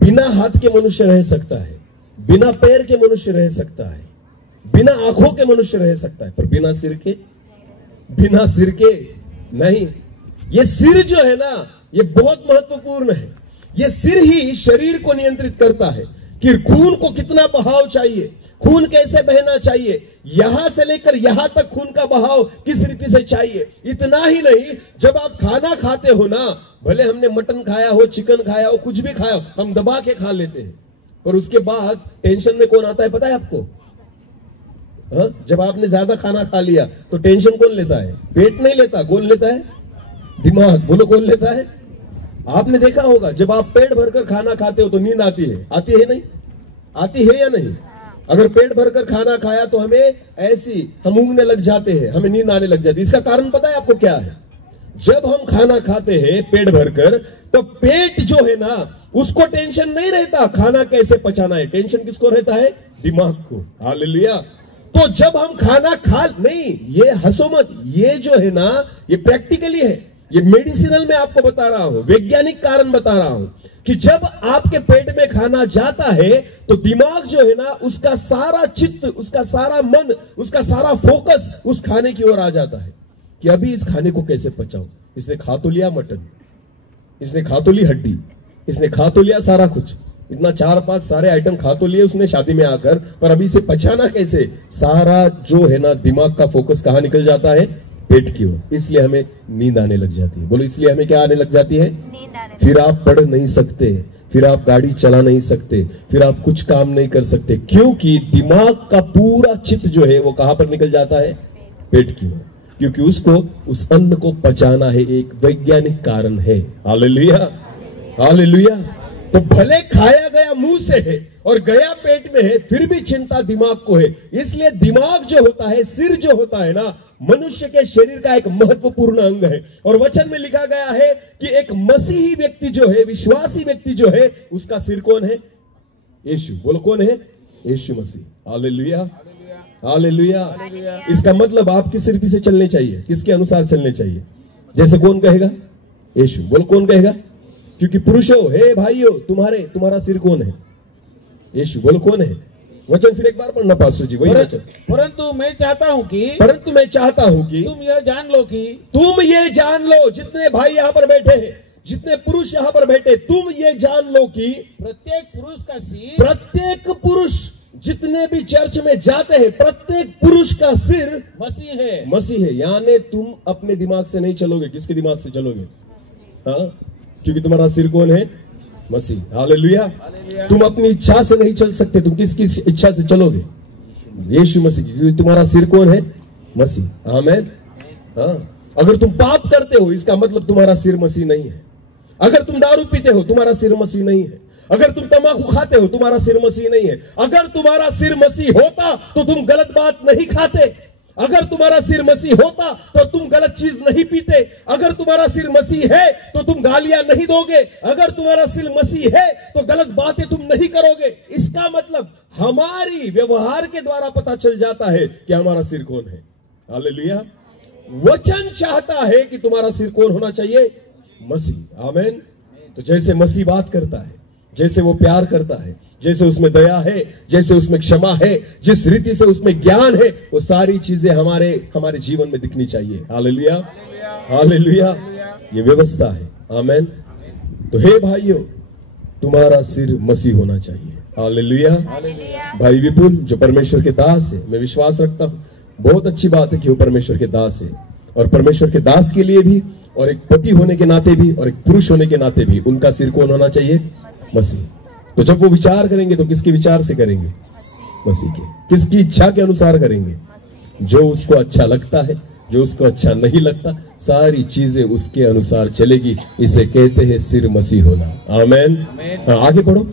बिना हाथ के मनुष्य रह सकता है, बिना पैर के मनुष्य रह सकता है, बिना आंखों के मनुष्य रह सकता है, पर बिना सिर के नहीं। ये सिर जो है ना, ये बहुत महत्वपूर्ण है। ये सिर ही शरीर को नियंत्रित करता है कि खून को कितना बहाव चाहिए, खून कैसे बहना चाहिए, यहां से लेकर यहां तक खून का बहाव किस रीति से चाहिए। इतना ही नहीं, जब आप खाना खाते हो ना, भले हमने मटन खाया हो, चिकन खाया हो, कुछ भी खाया हो, हम दबा के खा लेते हैं, और उसके बाद टेंशन में कौन आता है पता है आपको? हाँ? जब आपने ज्यादा खाना खा लिया तो टेंशन कौन लेता है? पेट नहीं लेता, कौन लेता है? दिमाग। बोलो, कौन लेता है? आपने देखा होगा, जब आप पेट भरकर खाना खाते हो तो नींद आती है नहीं? आती है या नहीं? अगर पेट भरकर खाना खाया तो हमें हम ऊँघने लग जाते हैं, हमें नींद आने लग जाती है। इसका कारण पता है आपको क्या है? जब हम खाना खाते हैं पेट भरकर, तो पेट जो है ना, उसको टेंशन नहीं रहता खाना कैसे पचाना है, टेंशन किसको रहता है? दिमाग को। हालेलुया। तो जब हम खाना नहीं, ये हंसो मत, ये जो है ना, ये प्रैक्टिकली है, ये मेडिसिनल में आपको बता रहा हूं, वैज्ञानिक कारण बता रहा हूं कि जब आपके पेट में खाना जाता है तो दिमाग जो है ना, उसका सारा चित्त, उसका सारा मन, उसका सारा फोकस उस खाने की ओर आ जाता है कि अभी इस खाने को कैसे पचाऊं। इसने खा तो लिया मटन, इसने खा तो ली हड्डी, इसने खा तो लिया सारा कुछ, इतना 4-5 सारे आइटम खा तो लिए उसने शादी में आकर, पर अभी इसे पचाना कैसे? सारा जो है ना, दिमाग का फोकस कहां निकल जाता है? पेट की ओर। इसलिए हमें नींद आने लग जाती है। बोलो, इसलिए हमें क्या आने लग जाती है? फिर आप पढ़ नहीं सकते, फिर आप गाड़ी चला नहीं सकते, फिर आप कुछ काम नहीं कर सकते, क्योंकि दिमाग का पूरा चित्त जो है वो कहां पर निकल जाता है? पेट की ओर, क्योंकि उसको उस अन्न को पचाना है। एक वैज्ञानिक कारण है। Hallelujah, hallelujah. तो भले खाया गया मुंह से है और गया पेट में है, फिर भी चिंता दिमाग को है। इसलिए दिमाग जो होता है, सिर जो होता है ना, मनुष्य के शरीर का एक महत्वपूर्ण अंग है। और वचन में लिखा गया है कि एक मसीही व्यक्ति जो है, विश्वासी व्यक्ति जो है, उसका सिर कौन है? यीशु। बोलो, कौन है? यीशु मसीह। Hallelujah, hallelujah. इसका मतलब आप किस रीति से चलने चाहिए? किसके अनुसार चलने चाहिए? जैसे कौन कहेगा? यीशु। बोलो, कौन कहेगा? क्योंकि पुरुषों, हे भाइयों, तुम्हारा सिर कौन है? यीशु। बोलो, कौन है? वचन फिर एक बार पढ़ना पास्टर जी, वही वचन। परंतु मैं चाहता हूँ कि तुम यह जान लो, जितने भाई यहाँ पर बैठे हैं, जितने पुरुष यहाँ पर बैठे, तुम ये जान लो कि प्रत्येक पुरुष जितने भी चर्च में जाते हैं, प्रत्येक पुरुष का सिर मसीह है। यानी तुम अपने दिमाग से नहीं चलोगे, किसके दिमाग से चलोगे? हाँ, क्योंकि तुम्हारा सिर कौन है? मसीह। हालेलुया। तुम अपनी इच्छा से नहीं चल सकते, तुम किसकी इच्छा से चलोगे? यीशु मसीह, क्योंकि तुम्हारा सिर कौन है? मसीह। आमीन। हाँ, अगर तुम पाप करते हो इसका मतलब तुम्हारा सिर मसीह नहीं है। अगर तुम दारू पीते हो तुम्हारा सिर मसीह नहीं है। अगर तुम तंबाकू खाते हो तुम्हारा सिर मसीह नहीं है। अगर तुम्हारा सिर मसीह होता तो तुम गलत बात नहीं खाते। अगर तुम्हारा सिर मसीह होता तो तुम गलत चीज नहीं पीते। अगर तुम्हारा सिर मसीह है तो तुम गालियां नहीं दोगे। अगर तुम्हारा सिर मसीह है तो गलत बातें तुम नहीं करोगे। इसका मतलब हमारी व्यवहार के द्वारा पता चल जाता है कि हमारा सिर कौन है। हालेलुया। वचन चाहता है कि तुम्हारा सिर कौन होना चाहिए? मसीह। आमीन। तो जैसे मसीह बात करता है, जैसे वो प्यार करता है, जैसे उसमें दया है, जैसे उसमें क्षमा है, जिस रीति से उसमें ज्ञान है, वो सारी चीजें हमारे जीवन में दिखनी चाहिए। Hallelujah, hallelujah. ये व्यवस्था है। आमीन। तो हे भाइयों, तुम्हारा सिर मसीह होना चाहिए। हालेलुया। भाई विपुल जो परमेश्वर के दास है, मैं विश्वास रखता हूं बहुत अच्छी बात है कि वो परमेश्वर के दास है, और परमेश्वर के दास के लिए भी, और एक पति होने के नाते भी, और एक पुरुष होने के नाते भी, उनका सिर कौन होना चाहिए? मसीह। तो जब वो विचार करेंगे तो किसके विचार से करेंगे? मसीह के। किसकी इच्छा के अनुसार करेंगे? जो उसको अच्छा लगता है, जो उसको अच्छा नहीं लगता, सारी चीजें उसके अनुसार चलेगी। इसे कहते हैं सिर मसीह होना। आमीन। आगे पढ़ो।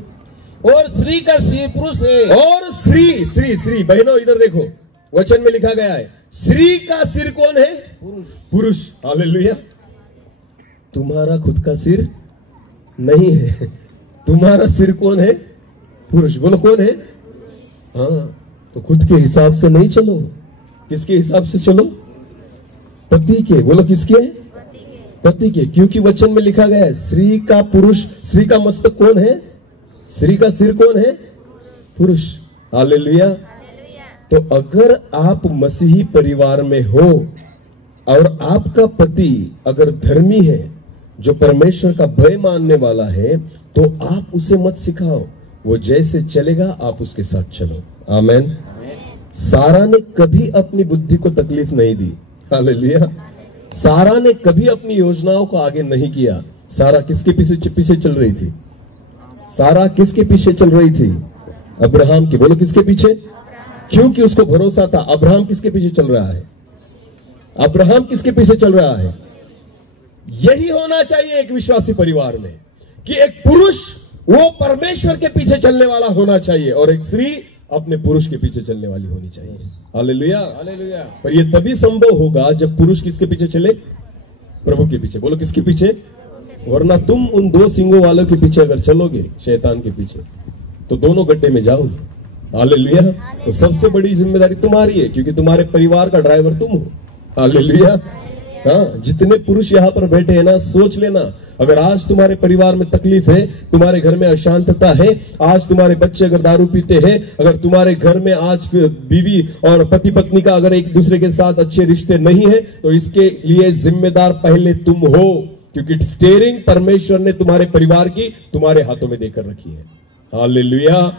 और स्त्री का सिर पुरुष है। और स्त्री बहनों इधर देखो, वचन में लिखा गया है स्त्री का सिर कौन है? पुरुष। हालेलुया। तुम्हारा खुद का सिर नहीं है, तुम्हारा सिर कौन है? पुरुष। बोलो कौन है? हाँ, तो खुद के हिसाब से नहीं चलो। किसके हिसाब से चलो? पति के। बोलो किसके? पति के। क्योंकि वचन में लिखा गया है स्त्री का पुरुष, स्त्री का मस्तक कौन है? स्त्री का सिर कौन है? पुरुष। हालेलुया। तो अगर आप मसीही परिवार में हो और आपका पति अगर धर्मी है, जो परमेश्वर का भय मानने वाला है, तो आप उसे मत सिखाओ, वो जैसे चलेगा आप उसके साथ चलो। आमीन। सारा ने कभी अपनी बुद्धि को तकलीफ नहीं दी। हालेलुया। सारा ने कभी अपनी योजनाओं को आगे नहीं किया। सारा किसके पीछे चल रही थी? सारा किसके पीछे चल रही थी? अब्राहम की। बोलो किसके पीछे? क्योंकि उसको भरोसा था। अब्राहम किसके पीछे चल रहा है? अब्राहम किसके पीछे चल रहा है? यही होना चाहिए एक विश्वासी परिवार में, कि एक पुरुष वो परमेश्वर के पीछे चलने वाला होना चाहिए, और एक स्त्री अपने पुरुष के पीछे चलने वाली होनी चाहिए। Hallelujah, hallelujah. पर ये तभी संभव होगा जब पुरुष किसके पीछे चले? प्रभु के पीछे। बोलो किसके पीछे? वरना तुम उन दो सिंगों वालों के पीछे अगर चलोगे, शैतान के पीछे, तो दोनों गड्ढे में जाओगे। हालेलुया। तो सबसे बड़ी जिम्मेदारी तुम्हारी है, क्योंकि तुम्हारे परिवार का ड्राइवर तुम हो। हालेलुया। हाँ, जितने पुरुष यहाँ पर बैठे हैं ना, सोच लेना, अगर आज तुम्हारे परिवार में तकलीफ है, तुम्हारे घर में अशांतता है, आज तुम्हारे बच्चे अगर दारू पीते हैं, अगर तुम्हारे घर में आज बीवी और पति पत्नी का अगर एक दूसरे के साथ अच्छे रिश्ते नहीं है, तो इसके लिए जिम्मेदार पहले तुम हो, क्योंकि स्टीयरिंग परमेश्वर ने तुम्हारे परिवार की तुम्हारे हाथों में देकर रखी है। हालेलुया।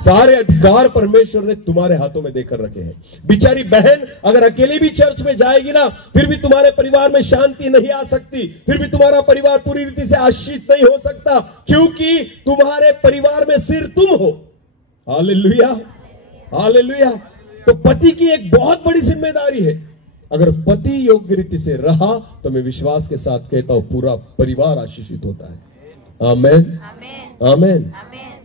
सारे अधिकार परमेश्वर ने तुम्हारे हाथों में देकर रखे हैं। बेचारी बहन अगर अकेली भी चर्च में जाएगी ना, फिर भी तुम्हारे परिवार में शांति नहीं आ सकती, फिर भी तुम्हारा परिवार पूरी रीति से आशीष नहीं हो सकता, क्योंकि तुम्हारे परिवार में सिर तुम हो। Hallelujah, hallelujah. तो पति की एक बहुत बड़ी जिम्मेदारी है। अगर पति योग्य रीति से रहा तो मैं विश्वास के साथ कहता हूं पूरा परिवार आशीषित होता है। आमीन, आमीन।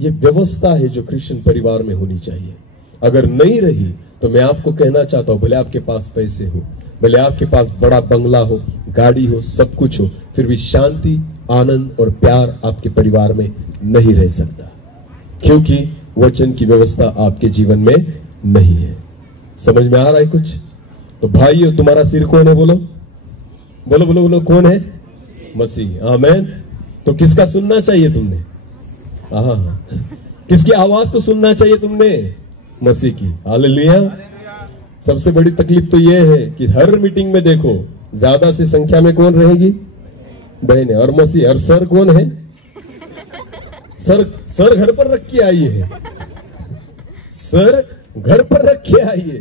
ये व्यवस्था है जो क्रिश्चियन परिवार में होनी चाहिए। अगर नहीं रही तो मैं आपको कहना चाहता हूं, भले आपके पास पैसे हो, भले आपके पास बड़ा बंगला हो, गाड़ी हो, सब कुछ हो, फिर भी शांति, आनंद और प्यार आपके परिवार में नहीं रह सकता, क्योंकि वचन की व्यवस्था आपके जीवन में नहीं है। समझ में आ रहा है कुछ? तो भाइयों, तुम्हारा सिर कौन है? बोलो बोलो बोलो बोलो, कौन है? मसीह। आमीन। तो किसका सुनना चाहिए तुमने? हाँ, किसकी आवाज को सुनना चाहिए तुमने? मसीह की। हालेलुया। सबसे बड़ी तकलीफ तो यह है कि हर मीटिंग में देखो ज्यादा से संख्या में कौन रहेगी? बहनें। और मसीह और सर कौन है? सर घर पर रख के आई है। सर घर पर रख के आई है।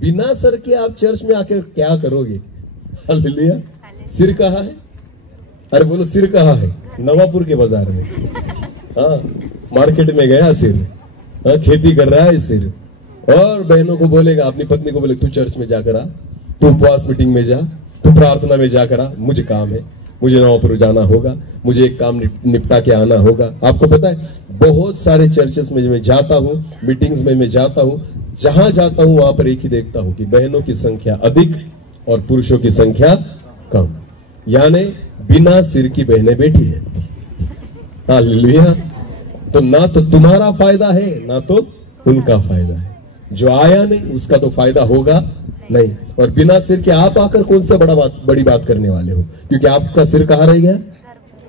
बिना सर के आप चर्च में आकर क्या करोगे? हालेलुया। सिर कहाँ है? अरे बोलो सिर कहाँ है? नवापुर के बाजार में। हाँ, मार्केट में गया सिर। हाँ, खेती कर रहा है सिर। और बहनों को बोलेगा, अपनी पत्नी को बोले तू चर्च में जाकर आ, तू उपवास मीटिंग में जा, तू प्रार्थना में जाकर आ, मुझे काम है, मुझे नवापुर जाना होगा, मुझे एक काम निपटा के आना होगा। आपको पता है बहुत सारे चर्चेस में मैं जाता हूँ, मीटिंग्स में मैं जाता हूँ, जहां जाता हूं वहां पर एक ही देखता हूं कि बहनों की संख्या अधिक और पुरुषों की संख्या कम, यानी बिना सिर की बहनें बैठी है। हालेलुया। तो ना तो तुम्हारा फायदा है ना तो उनका फायदा है। जो आया नहीं उसका तो फायदा होगा नहीं। और बिना सिर के आप आकर कौन सा बड़ी बात करने वाले हो? क्योंकि आपका सिर कहां रह गया?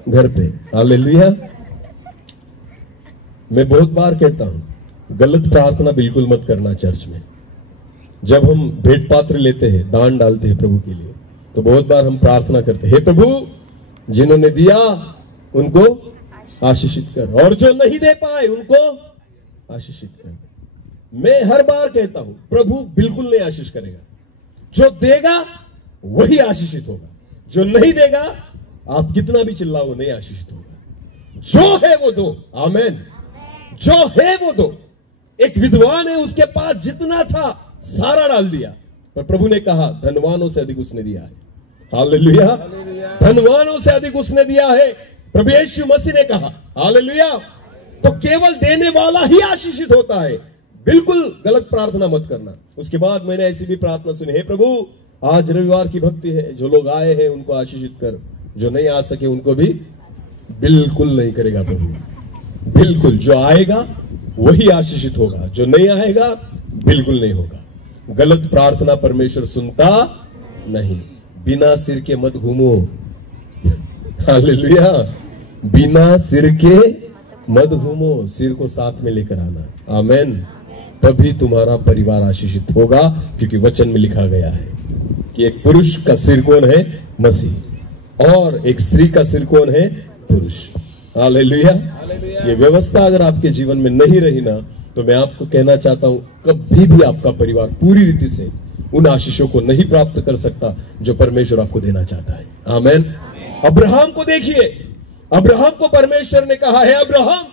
घर पे। हालेलुया। मैं बहुत बार कहता हूं गलत प्रार्थना बिल्कुल मत करना चर्च में। जब हम भेंट पात्र लेते हैं, दान डालते हैं प्रभु के लिए, तो बहुत बार हम प्रार्थना करते हैं, हे प्रभु जिन्होंने दिया उनको आशीषित कर, और जो नहीं दे पाए उनको आशीषित कर। मैं हर बार कहता हूं प्रभु बिल्कुल नहीं आशीष करेगा। जो देगा वही आशीषित होगा, जो नहीं देगा आप कितना भी चिल्लाओ नहीं आशीषित होगा। जो है वो दो। आमेन। जो है वो दो। एक विद्वान है, उसके पास जितना था सारा डाल दिया, पर प्रभु ने कहा धनवानों से अधिक उसने दिया है। हालेलुया। धनवानों से अधिक उसने दिया है, प्रभु यीशु मसीह ने कहा। हालेलुया। तो केवल देने वाला ही आशीषित होता है। बिल्कुल गलत प्रार्थना मत करना। उसके बाद मैंने ऐसी भी प्रार्थना सुनी, हे प्रभु आज रविवार की भक्ति है, जो लोग आए हैं उनको आशीषित कर, जो नहीं आ सके उनको भी। बिल्कुल नहीं करेगा प्रभु। बिल्कुल जो आएगा वही आशीषित होगा, जो नहीं आएगा बिल्कुल नहीं होगा। गलत प्रार्थना परमेश्वर सुनता नहीं। बिना सिर के मत घूमो। हालेलुया। बिना सिर के मत घूमो, सिर को साथ में लेकर आना। आमेन। तभी तुम्हारा परिवार आशीषित होगा, क्योंकि वचन में लिखा गया है कि एक पुरुष का सिर कौन है? मसीह। और एक स्त्री का सिर कौन है? पुरुष। हालेलुया। ये व्यवस्था अगर आपके जीवन में नहीं रही ना, तो मैं आपको कहना चाहता हूं कभी भी आपका परिवार पूरी रीति से उन आशीषों को नहीं प्राप्त कर सकता जो परमेश्वर आपको देना चाहता है। आमेन। अब्राहम को देखिए, अब्राहम को परमेश्वर ने कहा है, अब्राहम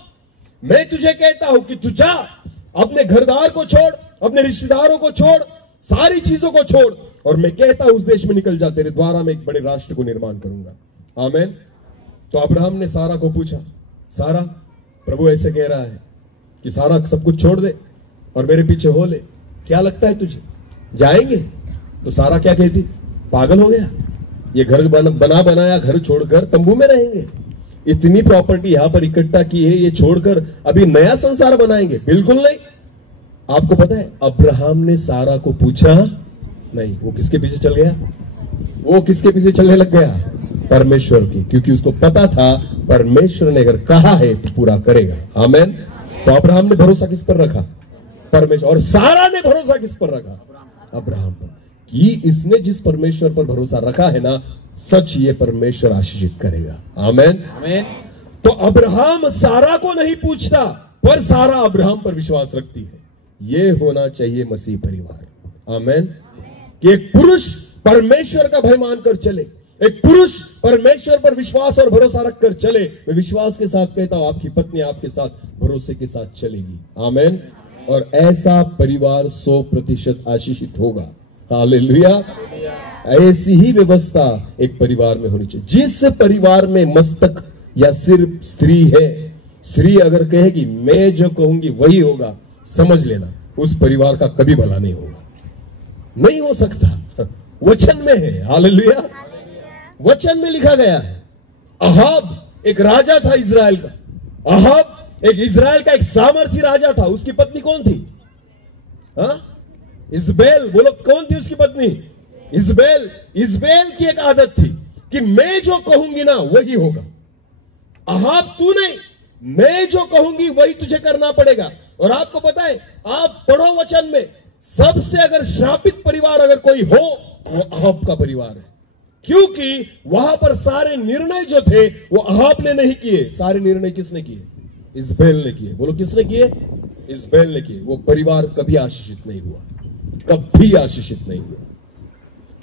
मैं तुझे कहता हूं कि तू जा, अपने घरदार को छोड़, अपने रिश्तेदारों को छोड़, सारी चीजों को छोड़, और मैं कहता हूं उस देश में निकल जा, तेरे द्वारा मैं एक बड़े राष्ट्र को निर्माण करूंगा। आमेन। तो अब्राहम ने सारा को पूछा, सारा प्रभु ऐसे कह रहा है कि सारा सब कुछ छोड़ दे और मेरे पीछे हो ले, क्या लगता है तुझे जाएंगे? तो सारा क्या कहती? पागल हो गया, ये घर बना बनाया घर छोड़कर तंबू में रहेंगे, इतनी प्रॉपर्टी यहां पर इकट्ठा की है, ये छोड़कर अभी नया संसार बनाएंगे? बिल्कुल नहीं। आपको पता है अब्राहम ने सारा को पूछा नहीं, वो किसके पीछे चल गया? वो किसके पीछे चलने लग गया? परमेश्वर की, क्योंकि उसको पता था परमेश्वर ने अगर कहा है तो पूरा करेगा। आमेन। तो अब्राहम ने भरोसा किस पर रखा? परमेश्वर। और सारा ने भरोसा किस पर रखा? अब्राहम पर, कि इसने जिस परमेश्वर पर भरोसा रखा है ना, सच ये परमेश्वर आशीषित करेगा। आमेन। आमेन। तो अब्राहम सारा को नहीं पूछता, पर सारा अब्राहम पर विश्वास रखती है। ये होना चाहिए मसीह परिवार। आमेन। कि एक पुरुष परमेश्वर का भय मानकर चले, एक पुरुष परमेश्वर पर विश्वास और भरोसा रखकर चले। मैं विश्वास के साथ कहता हूं आपकी पत्नी आपके साथ भरोसे के साथ चलेगी। आमेन। और ऐसा परिवार 100% आशीषित होगा। हालेलुया। ऐसी ही व्यवस्था एक परिवार में होनी चाहिए। जिस परिवार में मस्तक या सिर स्त्री है, स्त्री अगर कहेगी मैं जो कहूंगी वही होगा, समझ लेना उस परिवार का कभी भला नहीं होगा, नहीं हो सकता। वचन में है। हालेलुया। वचन में लिखा गया है, अहाब एक राजा था इजराइल का। अहाब एक इजराइल का एक सामर्थी राजा था। उसकी पत्नी कौन थी? इजबेल। बोलो कौन थी उसकी पत्नी? इजबेल। इजबेल की एक आदत थी कि मैं जो कहूंगी ना वही होगा। अहाब तू नहीं, मैं जो कहूंगी वही तुझे करना पड़ेगा। और आपको पता है, आप पढ़ो वचन में, सबसे अगर श्रापित परिवार अगर कोई हो वो अहाब का परिवार है, क्योंकि वहां पर सारे निर्णय जो थे वो अहाब ने नहीं किए, सारे निर्णय किसने किए? इज़बेल ने किए। बोलो किसने किए? इज़बेल ने किए। वो परिवार कभी आशीषित नहीं हुआ, कभी आशीषित नहीं हुआ।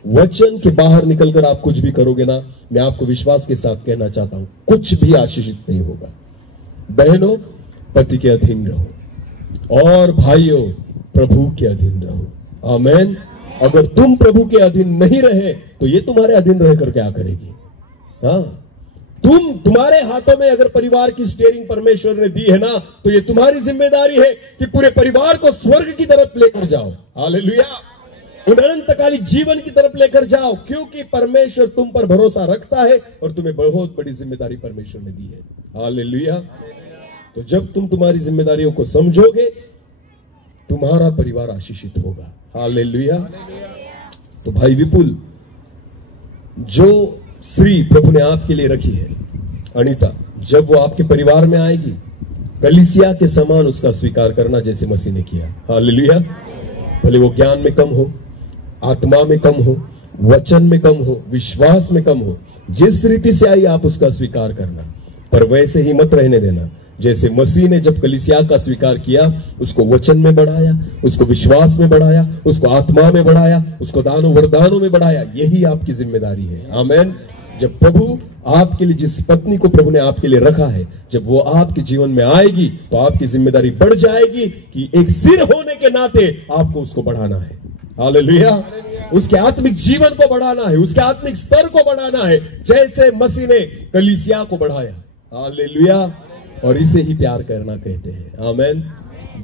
वचन के बाहर निकलकर आप कुछ भी करोगे ना, मैं आपको विश्वास के साथ कहना चाहता हूं, कुछ भी आशीषित नहीं होगा। बहनों, पति के अधीन रहो, और भाइयों, प्रभु के अधीन रहो। आमेन। अगर तुम प्रभु के अधीन नहीं रहे तो ये तुम्हारे अधीन रहकर क्या करेगी? हाँ, तुम्हारे हाथों में अगर परिवार की स्टीयरिंग परमेश्वर ने दी है ना, तो ये तुम्हारी जिम्मेदारी है कि पूरे परिवार को स्वर्ग की तरफ लेकर जाओ। हालेलुया। अनंतकालीन जीवन की तरफ लेकर जाओ, क्योंकि परमेश्वर तुम पर भरोसा रखता है और तुम्हें बहुत बड़ी जिम्मेदारी परमेश्वर ने दी है। हालेलुया। तो जब तुम तुम्हारी जिम्मेदारियों को समझोगे, तुम्हारा परिवार आशीषित होगा। हालेलुया। तो भाई विपुल, जो स्त्री प्रभु ने आपके लिए रखी है, अनीता, जब वो आपके परिवार में आएगी, कलीसिया के समान उसका स्वीकार करना जैसे मसीह ने किया। हालेलुया। भले वो ज्ञान में कम हो, आत्मा में कम हो, वचन में कम हो, विश्वास में कम हो, जिस रीति से आई आप उसका स्वीकार करना, पर वैसे ही मत रहने देना जैसे मसीह ने जब कलीसिया का स्वीकार किया, उसको वचन में बढ़ाया, उसको विश्वास में बढ़ाया, उसको आत्मा में बढ़ाया, उसको दानों वरदानों में बढ़ाया। यही आपकी जिम्मेदारी है। आमेन। जब प्रभु आपके लिए, जिस पत्नी को प्रभु ने आपके लिए रखा है, जब वो आपके जीवन में आएगी, तो आपकी जिम्मेदारी बढ़ जाएगी कि एक सिर होने के नाते आपको उसको बढ़ाना है। हालेलुया। उसके आत्मिक जीवन को बढ़ाना है, उसके आत्मिक स्तर को बढ़ाना है, जैसे मसीह ने कलीसिया को बढ़ाया। हालेलुया। और इसे ही प्यार करना कहते हैं। आमेन।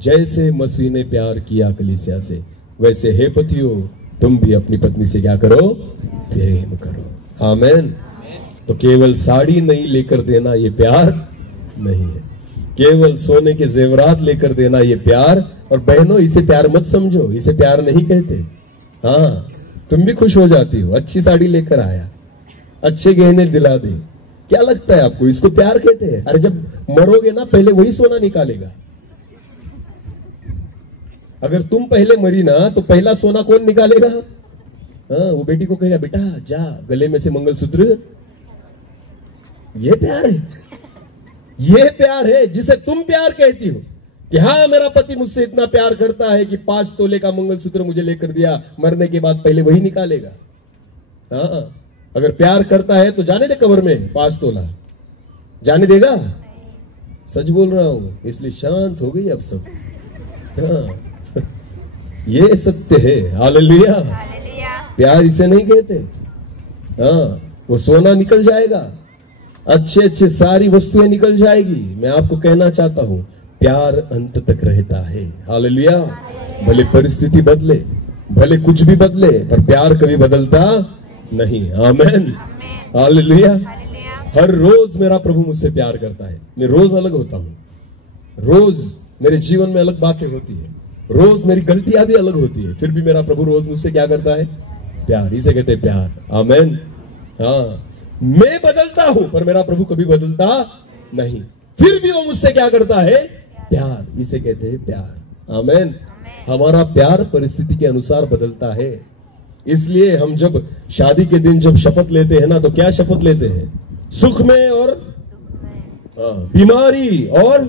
जैसे मसीह ने प्यार किया कलीसिया से, वैसे हे पतियों, तुम भी अपनी पत्नी से क्या करो? प्रेम करो। आमेन। तो केवल साड़ी नहीं लेकर देना ये प्यार नहीं है, केवल सोने के जेवरात लेकर देना ये प्यार। और बहनों, इसे प्यार मत समझो, इसे प्यार नहीं कहते। हाँ, तुम भी खुश हो जाती हो, अच्छी साड़ी लेकर आया, अच्छे गहने दिला दे, क्या लगता है आपको? इसको प्यार कहते हैं। अरे जब मरोगे ना, पहले वही सोना निकालेगा। अगर तुम पहले मरी ना, तो पहला सोना कौन निकालेगा? हाँ, वो बेटी को कहेगा, बेटा जा गले में से मंगलसूत्र। ये प्यार है, ये प्यार है जिसे तुम प्यार कहती हो कि हाँ, मेरा पति मुझसे इतना प्यार करता है कि 5 तोले का मंगलसूत्र मुझे लेकर दिया, मरने के बाद पहले वही निकालेगा। हाँ, अगर प्यार करता है तो जाने दे कब्र में 5 तोला, जाने देगा? सच बोल रहा हूं, इसलिए शांत हो गई अब सब। हाँ, ये सत्य है। हालेलुया। प्यार इसे नहीं कहते। हाँ, वो सोना निकल जाएगा, अच्छे अच्छे सारी वस्तुएं निकल जाएगी। मैं आपको कहना चाहता हूं, प्यार अंत तक रहता है। हालेलुया। भले परिस्थिति बदले, भले कुछ भी बदले, पर प्यार कभी बदलता नहीं। आमेन। हालेलुया। हर रोज मेरा प्रभु मुझसे प्यार करता है। मैं रोज अलग होता हूं, रोज मेरे जीवन में अलग बातें होती है, रोज मेरी गलतियां भी अलग होती है, फिर भी मेरा प्रभु रोज मुझसे क्या करता है? प्यार। इसे कहते हैं प्यार। आमेन। हाँ, मैं बदलता हूं, पर मेरा प्रभु कभी बदलता नहीं, फिर भी वो मुझसे क्या करता है? प्यार। इसे कहते हैं प्यार। आमेन। हमारा प्यार परिस्थिति के अनुसार बदलता है। इसलिए हम जब शादी के दिन जब शपथ लेते हैं ना, तो क्या शपथ लेते हैं? सुख में और बीमारी और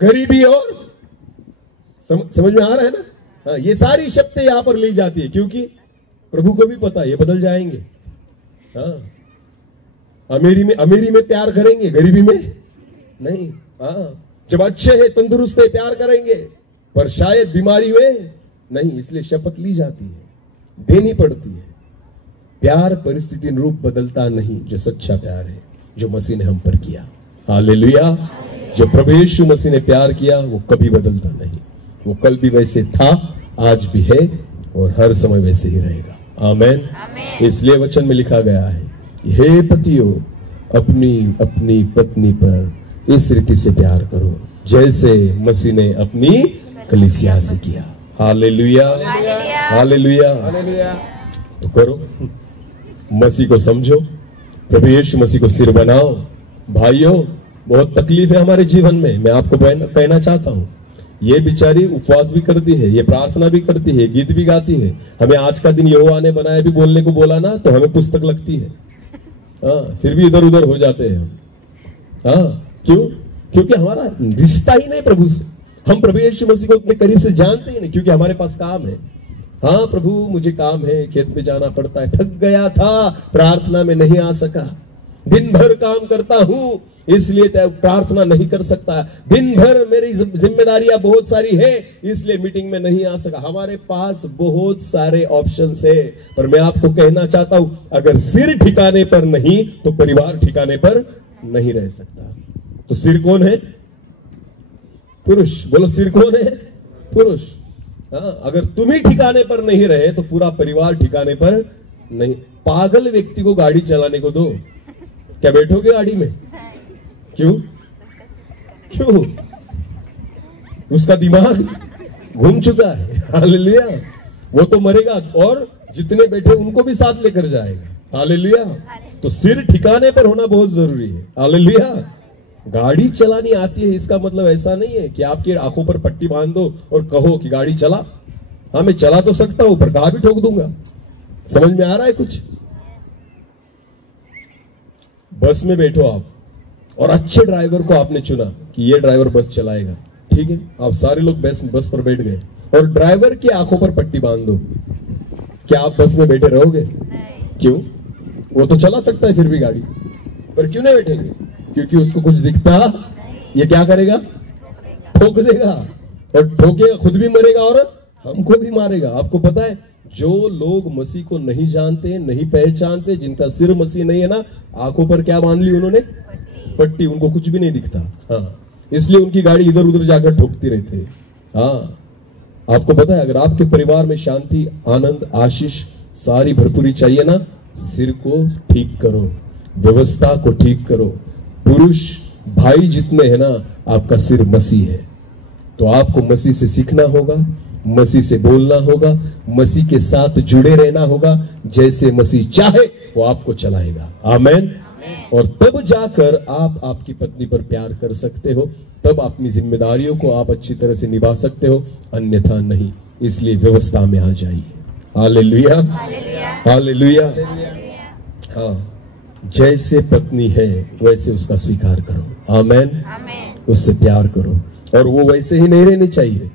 गरीबी और समझ में आ रहा है ना? हाँ, ये सारी शब्दें यहां पर ली जाती है, क्योंकि प्रभु को भी पता है ये बदल जाएंगे। हाँ, अमीरी में प्यार करेंगे, गरीबी में नहीं। हाँ, जब अच्छे हैं, तंदुरुस्त है, प्यार करेंगे, पर शायद बीमारी में नहीं। इसलिए शपथ ली जाती है, देनी पड़ती है। प्यार परिस्थिति रूप बदलता नहीं, जो सच्चा प्यार है, जो मसीह ने हम पर किया। हालेलुया। जो प्रभु यीशु मसीह ने प्यार किया, वो कभी बदलता नहीं। वो कल भी वैसे था, आज भी है और हर समय वैसे ही रहेगा। आमेन। इसलिए वचन में लिखा गया है, हे पतियों, अपनी अपनी पत्नी पर इस रीति से प्यार करो जैसे मसीह ने अपनी कलीसिया से किया। हालेलुया। हालेलुया। तो करो, मसीह को समझो, प्रभु यीशु मसीह को सिर बनाओ। भाइयों, बहुत तकलीफ है हमारे जीवन में। मैं आपको कहना चाहता हूं, ये बेचारी उपवास भी करती है, ये प्रार्थना भी करती है, गीत भी गाती है। हमें आज का दिन यहोवा ने बनाया भी बोलने को बोला ना तो हमें पुस्तक लगती है। फिर भी इधर उधर हो जाते हैं हम। क्यों? क्योंकि हमारा रिश्ता ही नहीं प्रभु से। हम प्रभु यीशु मसीह को अपने करीब से जानते ही नहीं, क्योंकि हमारे पास काम है। हाँ प्रभु मुझे काम है, खेत में जाना पड़ता है, थक गया था, प्रार्थना में नहीं आ सका। दिन भर काम करता हूं इसलिए प्रार्थना नहीं कर सकता। दिन भर मेरी जिम्मेदारियां बहुत सारी है इसलिए मीटिंग में नहीं आ सका। हमारे पास बहुत सारे ऑप्शंस है, पर मैं आपको कहना चाहता हूं, अगर सिर ठिकाने पर नहीं तो परिवार ठिकाने पर नहीं रह सकता। तो सिर कौन है? पुरुष। बोलो, सिर कौन है? पुरुष। अगर तुम ही ठिकाने पर नहीं रहे तो पूरा परिवार ठिकाने पर नहीं। पागल व्यक्ति को गाड़ी चलाने को दो, क्या बैठोगे गाड़ी में? क्यों? क्यों? उसका दिमाग घूम चुका है। हालेलुया। वो तो मरेगा और जितने बैठे उनको भी साथ लेकर जाएगा। हालेलुया। तो सिर ठिकाने पर होना बहुत जरूरी है। हालेलुया। गाड़ी चलानी आती है इसका मतलब ऐसा नहीं है कि आपकी आंखों पर पट्टी बांध दो और कहो कि गाड़ी चला। हाँ मैं चला तो सकता हूं पर कहाँ भी ठोक दूंगा। समझ में आ रहा है कुछ? बस में बैठो आप और अच्छे ड्राइवर को आपने चुना कि ये ड्राइवर बस चलाएगा, ठीक है। आप सारे लोग बस पर बैठ गए और ड्राइवर की आंखों पर पट्टी बांध दो, क्या आप बस में बैठे रहोगे? क्यों? वो तो चला सकता है फिर भी गाड़ी, पर क्यों नहीं बैठेंगे? क्योंकि उसको कुछ दिखता, ये क्या करेगा? ठोक देगा, और ठोकेगा, खुद भी मरेगा और हमको भी मारेगा। आपको पता है जो लोग मसीह को नहीं जानते, नहीं पहचानते, जिनका सिर मसीह नहीं है ना, आंखों पर क्या बांध ली उन्होंने? पट्टी। उनको कुछ भी नहीं दिखता। हाँ, इसलिए उनकी गाड़ी इधर उधर जाकर ठोकती रहते हैं। हाँ, आपको पता है अगर आपके परिवार में शांति, आनंद, आशीष सारी भरपूरी चाहिए ना, सिर को ठीक करो, व्यवस्था को ठीक करो। पुरुष भाई जितने हैं ना, आपका सिर मसीह है, तो आपको मसीह से सीखना होगा, मसीह से बोलना होगा, मसीह के साथ जुड़े रहना होगा। जैसे मसीह चाहे वो आपको चलाएगा। आमेन। और तब जाकर आप आपकी पत्नी पर प्यार कर सकते हो, तब अपनी जिम्मेदारियों को आप अच्छी तरह से निभा सकते हो, अन्यथा नहीं। इसलिए व्यवस्था में आ जाइए। Hallelujah, hallelujah. हाँ, जैसे पत्नी है वैसे उसका स्वीकार करो। आमेन। उससे प्यार करो, और वो वैसे ही नहीं रहनी चाहिए।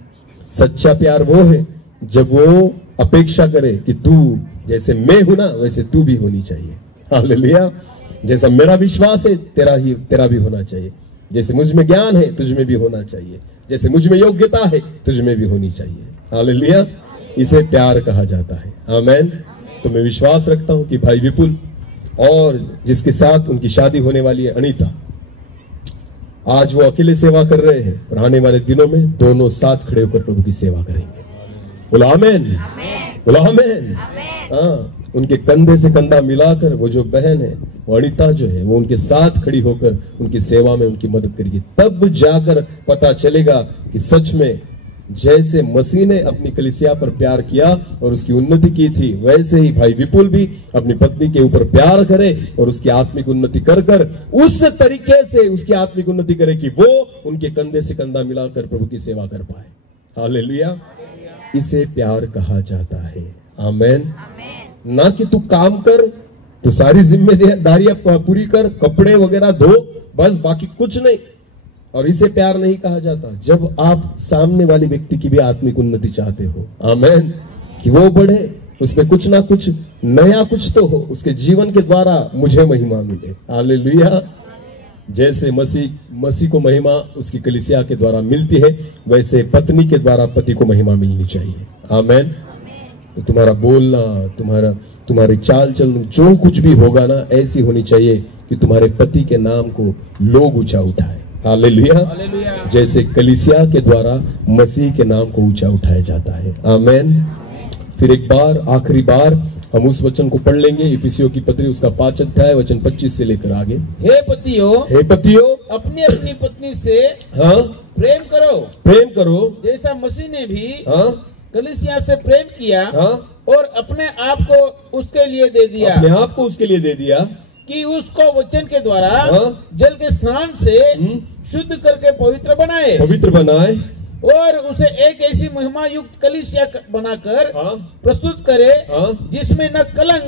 सच्चा प्यार वो है जब वो अपेक्षा करे कि तू जैसे मैं हूं ना वैसे तू भी होनी चाहिए। हालेलुया। जैसा मेरा विश्वास है तेरा भी होना चाहिए। जैसे मुझ में ज्ञान है तुझ में भी होना चाहिए। जैसे मुझ में योग्यता है तुझ में भी होनी चाहिए। हालेलुया। इसे प्यार कहा जाता है। आमेन। तो मैं विश्वास रखता हूं कि भाई विपुल और जिसके साथ उनकी शादी होने वाली है अनीता, आज वो अकेले सेवा कर रहे हैं, और आने वाले दिनों में दोनों साथ खड़े होकर प्रभु की सेवा करेंगे। बोला आमेन, बोला आमेन। हाँ, उनके कंधे से कंधा मिलाकर वो जो बहन है, वो अनीता जो है, वो उनके साथ खड़ी होकर उनकी सेवा में उनकी मदद करेगी। तब जाकर पता चलेगा कि सच में जैसे मसीह ने अपनी कलीसिया पर प्यार किया और उसकी उन्नति की थी, वैसे ही भाई विपुल भी अपनी पत्नी के ऊपर प्यार करे और उसकी आत्मिक उन्नति कर कर उस तरीके से उसकी आत्मिक उन्नति करे कि वो उनके कंधे से कंधा मिलाकर प्रभु की सेवा कर पाए। हालेलुया। इसे प्यार कहा जाता है। आमेन। ना कि तू काम कर, तो सारी जिम्मेदारियां पूरी कर, कपड़े वगैरह धो, बस बाकी कुछ नहीं। और इसे प्यार नहीं कहा जाता जब आप सामने वाले व्यक्ति की भी आत्मिक उन्नति चाहते हो। आमेन। कि वो बढ़े, उसमें कुछ ना कुछ नया कुछ तो हो, उसके जीवन के द्वारा मुझे महिमा मिले। हालेलुया। जैसे मसीह को महिमा उसकी कलीसिया के द्वारा मिलती है, वैसे पत्नी के द्वारा पति को महिमा मिलनी चाहिए। आमेन। तो तुम्हारा बोलना, तुम्हारी चाल चलन, जो कुछ भी होगा ना, ऐसी होनी चाहिए कि तुम्हारे पति के नाम को लोग ऊंचा उठाए। हालेलुया। जैसे कलीसिया के द्वारा मसीह के नाम को ऊंचा उठाया जाता है। आमेन। फिर एक बार, आखिरी बार हम उस वचन को पढ़ लेंगे, इफिसियों की पत्री उसका 5 अध्याय वचन 25 से लेकर आगे। हे पतियों, अपनी अपनी पत्नी से प्रेम करो, जैसा मसीह ने भी कलीसिया से प्रेम किया और अपने आप को उसके लिए दे दिया। अपने आप को उसके लिए दे दिया, कि उसको वचन के द्वारा जल के स्नान से शुद्ध करके पवित्र बनाए और उसे एक ऐसी महिमा युक्त कलीसिया बनाकर प्रस्तुत करे जिसमें न कलंक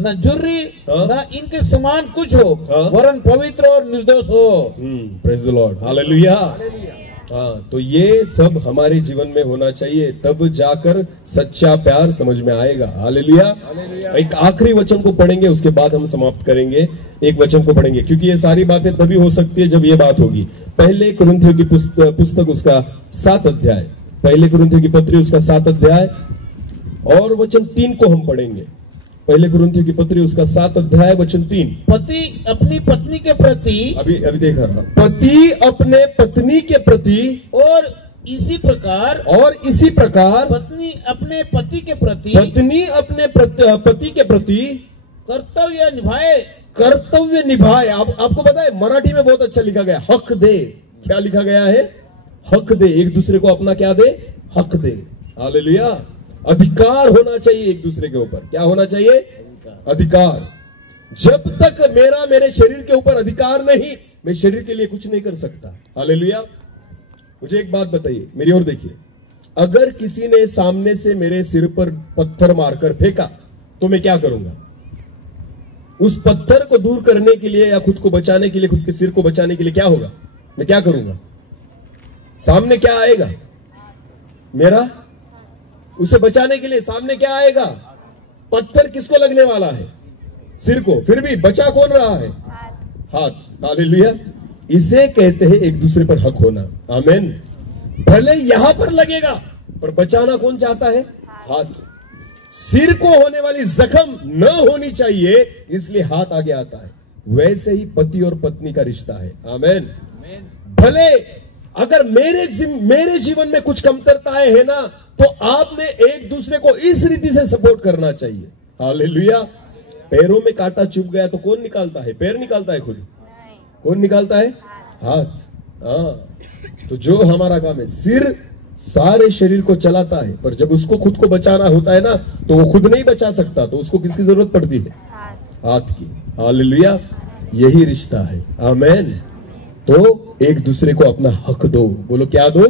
न झुर्री न इनके समान कुछ हो वरन पवित्र और निर्दोष हो। Praise the Lord, hallelujah. हाँ, तो ये सब हमारे जीवन में होना चाहिए, तब जाकर सच्चा प्यार समझ में आएगा। हालेलुया। एक आखिरी वचन को पढ़ेंगे, उसके बाद हम समाप्त करेंगे। एक वचन को पढ़ेंगे क्योंकि ये सारी बातें तभी हो सकती है जब ये बात होगी। पहले कुरिन्थियों की पुस्तक उसका 7 अध्याय, पहले कुरिन्थियों की पत्री उसका 7 अध्याय और वचन 3 को हम पढ़ेंगे। पहले कुरिन्थियों की पत्री उसका 7 अध्याय वचन 3। पति अपनी पत्नी के प्रति, अभी देखा था, पति अपने पत्नी के प्रति और इसी प्रकार पत्नी अपने पति के प्रति पति के प्रति कर्तव्य निभाए। आपको पता है मराठी में बहुत अच्छा लिखा गया, हक दे। क्या लिखा गया है? हक दे। एक दूसरे को अपना क्या दे? हक दे। हालेलुया। अधिकार होना चाहिए एक दूसरे के ऊपर। क्या होना चाहिए? अधिकार। जब तक मेरे शरीर के ऊपर अधिकार नहीं, मैं शरीर के लिए कुछ नहीं कर सकता। हालेलुया। मुझे एक बात बताइए, मेरी ओर देखिए। अगर किसी ने सामने से मेरे सिर पर पत्थर मारकर फेंका तो मैं क्या करूंगा? उस पत्थर को दूर करने के लिए या खुद को बचाने के लिए, खुद के सिर को बचाने के लिए क्या होगा? मैं क्या करूंगा? सामने क्या आएगा? मेरा उसे बचाने के लिए सामने क्या आएगा? पत्थर किसको लगने वाला है? सिर को। फिर भी बचा कौन रहा है? हाथ। हालेलुया। इसे कहते हैं एक दूसरे पर हक होना। आमीन। भले यहां पर लगेगा पर बचाना कौन चाहता है? हाथ। सिर को होने वाली जख्म न होनी चाहिए, इसलिए हाथ आगे आता है। वैसे ही पति और पत्नी का रिश्ता है। आमीन। भले अगर मेरे जीवन में कुछ कमतरताएं है ना, तो आपने एक दूसरे को इस रीति से सपोर्ट करना चाहिए। हालेलुया। पैरों में कांटा चुभ गया तो कौन निकालता है? पैर निकालता है खुद? कौन निकालता है? हाथ। तो जो हमारा काम है, सिर सारे शरीर को चलाता है, पर जब उसको खुद को बचाना होता है ना, तो वो खुद नहीं बचा सकता, तो उसको किसकी जरूरत पड़ती है? हाथ की। हालेलुया। यही रिश्ता है। आमीन। तो एक दूसरे को अपना हक दो। बोलो क्या दो?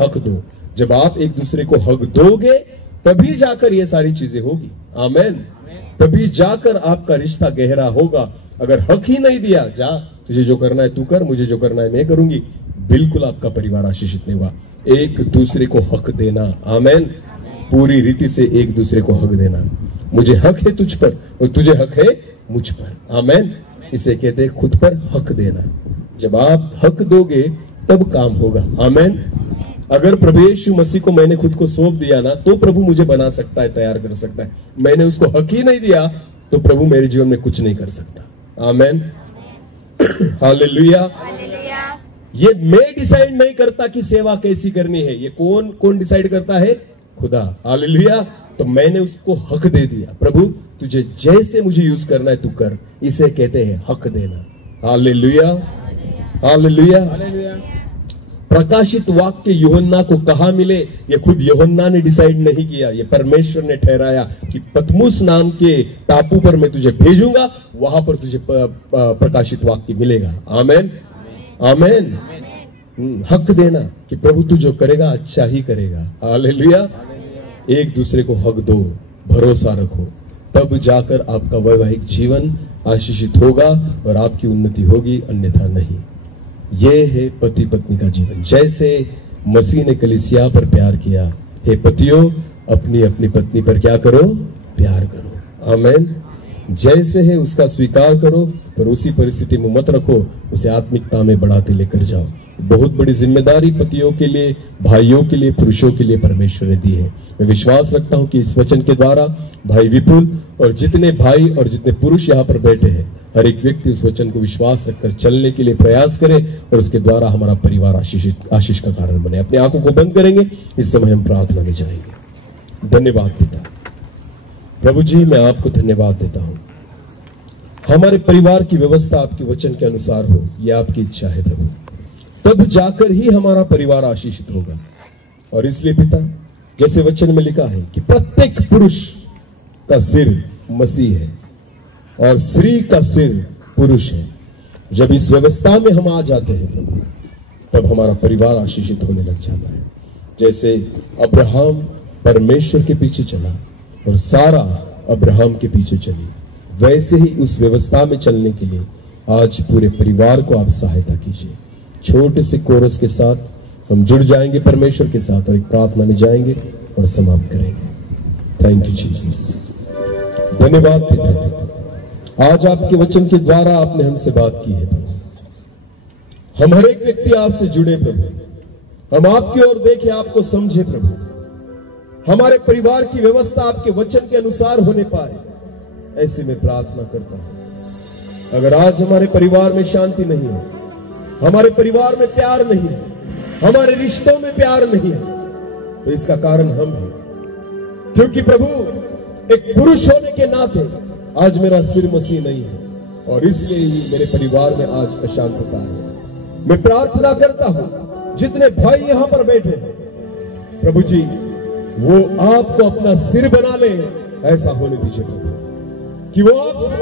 हक दो। जब आप एक दूसरे को हक दोगे तभी जाकर ये सारी चीजें होगी। आमीन। तभी जाकर आपका रिश्ता गहरा होगा। अगर हक ही नहीं दिया, जा तुझे जो करना है तू कर, मुझे जो करना है मैं करूंगी, बिल्कुल आपका परिवार आशीषित नहीं हुआ। एक दूसरे को हक देना। आमीन। पूरी रीति से एक दूसरे को हक देना। मुझे हक है तुझ पर और तुझे हक है मुझ पर। आमीन। इसे कहते हैं खुद पर हक देना। जब आप हक दोगे तब काम होगा। आमीन। अगर प्रभु यीशु मसीह को मैंने खुद को सौंप दिया ना, तो प्रभु मुझे बना सकता है, तैयार कर सकता है। मैंने उसको हक ही नहीं दिया तो प्रभु मेरे जीवन में कुछ नहीं कर सकता। आमीन। हालेलुया। ये मैं डिसाइड नहीं करता कि सेवा कैसी करनी है, ये कौन डिसाइड करता है? खुदा। हालेलुया। तो मैंने उसको हक दे दिया, प्रभु तुझे जैसे मुझे यूज करना है तू कर। इसे कहते हैं हक देना। हालेलुया। हालेलुया। प्रकाशित वाक्य यूहन्ना को कहां मिले, ये खुद यूहन्ना ने डिसाइड नहीं किया, ये परमेश्वर ने ठहराया कि पतमुस नाम के टापू पर मैं तुझे भेजूंगा, वहां पर तुझे प्रकाशित वाक्य मिलेगा। आमीन। आमीन। हक देना कि प्रभु तू जो करेगा अच्छा ही करेगा। हालेलुया। एक दूसरे को हक दो, भरोसा रखो, तब जाकर आपका वैवाहिक जीवन आशीषित होगा और आपकी उन्नति होगी, अन्यथा नहीं। ये है पति पत्नी का जीवन। जैसे मसीह ने कलीसिया पर प्यार किया, हे पतियों अपनी अपनी पत्नी पर क्या करो? प्यार करो। आमीन। जैसे है उसका स्वीकार करो, पर उसी परिस्थिति में मत रखो, उसे आत्मिकता में बढ़ाते लेकर जाओ। बहुत बड़ी जिम्मेदारी पतियों के लिए, भाइयों के लिए, पुरुषों के लिए परमेश्वर ने दी है। मैं विश्वास रखता हूं कि इस वचन के द्वारा भाई विपुल और जितने भाई और जितने पुरुष यहाँ पर बैठे हैं, हर एक व्यक्ति उस वचन को विश्वास रखकर चलने के लिए प्रयास करे और उसके द्वारा हमारा परिवार आशीष का कारण बने। अपनी आंखों को बंद करेंगे, इस समय हम प्रार्थना में जाएंगे। धन्यवाद पिता। प्रभु जी, मैं आपको धन्यवाद देता हूं। हमारे परिवार की व्यवस्था आपके वचन के अनुसार हो, यह आपकी इच्छा है प्रभु। तब जाकर ही हमारा परिवार आशीषित होगा। और इसलिए पिता, जैसे वचन में लिखा है कि प्रत्येक पुरुष का सिर मसीह है, और स्त्री का सिर पुरुष है। जब इस व्यवस्था में हम आ जाते हैं प्रभु, तब हमारा परिवार आशीषित होने लग जाता है। जैसे अब्राहम परमेश्वर के पीछे चला और सारा अब्राहम के पीछे चली, वैसे ही उस व्यवस्था में चलने के लिए आज पूरे परिवार को आप सहायता कीजिए। छोटे से कोरस के साथ हम जुड़ जाएंगे परमेश्वर के साथ और एक प्रार्थना में जाएंगे और समाप्त करेंगे। Thank you Jesus. धन्यवाद पिता, आज आपके वचन के द्वारा आपने हमसे बात की है प्रभु। हम हर एक व्यक्ति आपसे जुड़े प्रभु, हम आपकी ओर देखे, आपको समझे प्रभु। हमारे परिवार की व्यवस्था आपके वचन के अनुसार होने पाए, ऐसे में प्रार्थना करता हूं। अगर आज हमारे परिवार में शांति नहीं है, हमारे परिवार में प्यार नहीं है, हमारे रिश्तों में प्यार नहीं है, तो इसका कारण हम हैं। क्योंकि प्रभु एक पुरुष होने के नाते आज मेरा सिर मसीह नहीं है और इसलिए ही मेरे परिवार में आज अशांतता है। मैं प्रार्थना करता हूं जितने भाई यहां पर बैठे हैं प्रभु जी, वो आपको अपना सिर बना ले, ऐसा होने दीजिए प्रभु, कि वो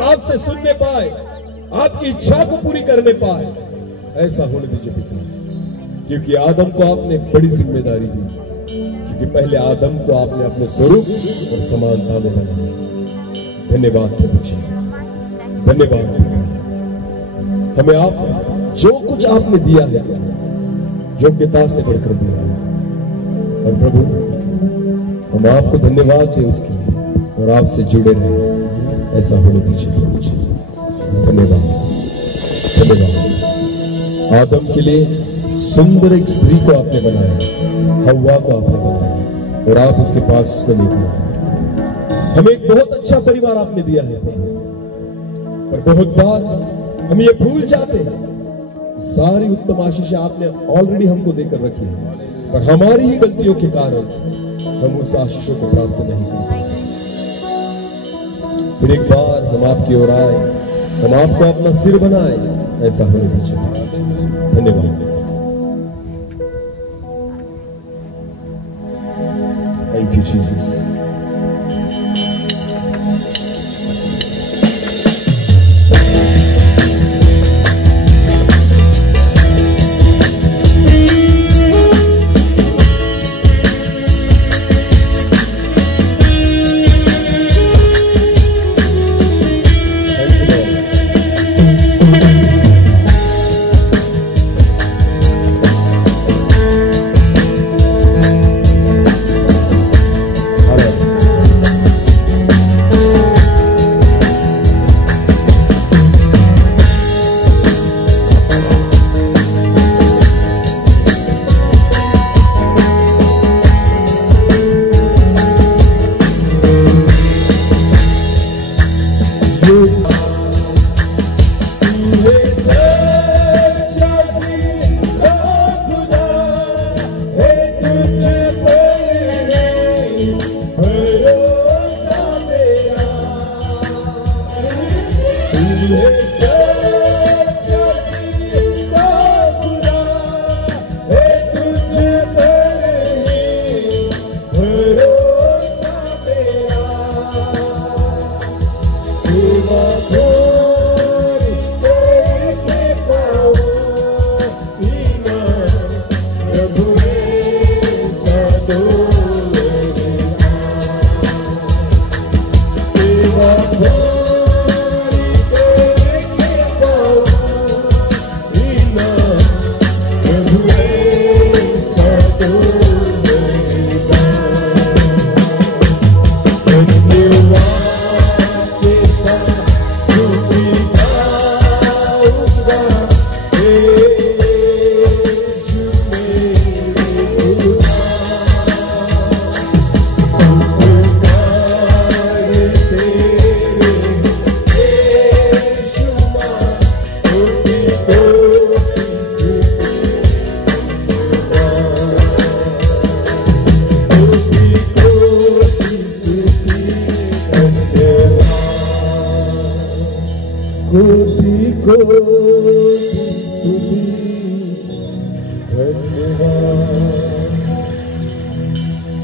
आपसे सुनने पाए, आपकी इच्छा को पूरी करने पाए, ऐसा होने दीजिए पिता। क्योंकि आदम को आपने बड़ी जिम्मेदारी दी, क्योंकि पहले आदम को आपने अपने स्वरूप और समानता में बनाया। धन्यवाद प्रभु जी, धन्यवाद प्रभु। हमें आप जो कुछ आपने दिया है योग्यता से बढ़कर दिया है, और प्रभु हम आपको धन्यवाद दें उसके लिए और आपसे जुड़े रहे, ऐसा होने दीजिए प्रभु जी। धन्यवाद, धन्यवाद। आदम के लिए सुंदर एक स्त्री को आपने बनाया, हव्वा को आपने बनाया और आप उसके पास उसको लेकर आए। हमें एक बहुत अच्छा परिवार आपने दिया है, पर बहुत बार हम ये भूल जाते हैं, सारी उत्तम आशीष आपने ऑलरेडी हमको देकर रखी है, पर हमारी ही गलतियों के कारण हम उस आशीषों को प्राप्त नहीं कर पाते। फिर एक बार हम आपकी ओर आए, हम आपको अपना सिर बनाए, ऐसा होने दीजिए। धन्यवाद। Thank you, Jesus.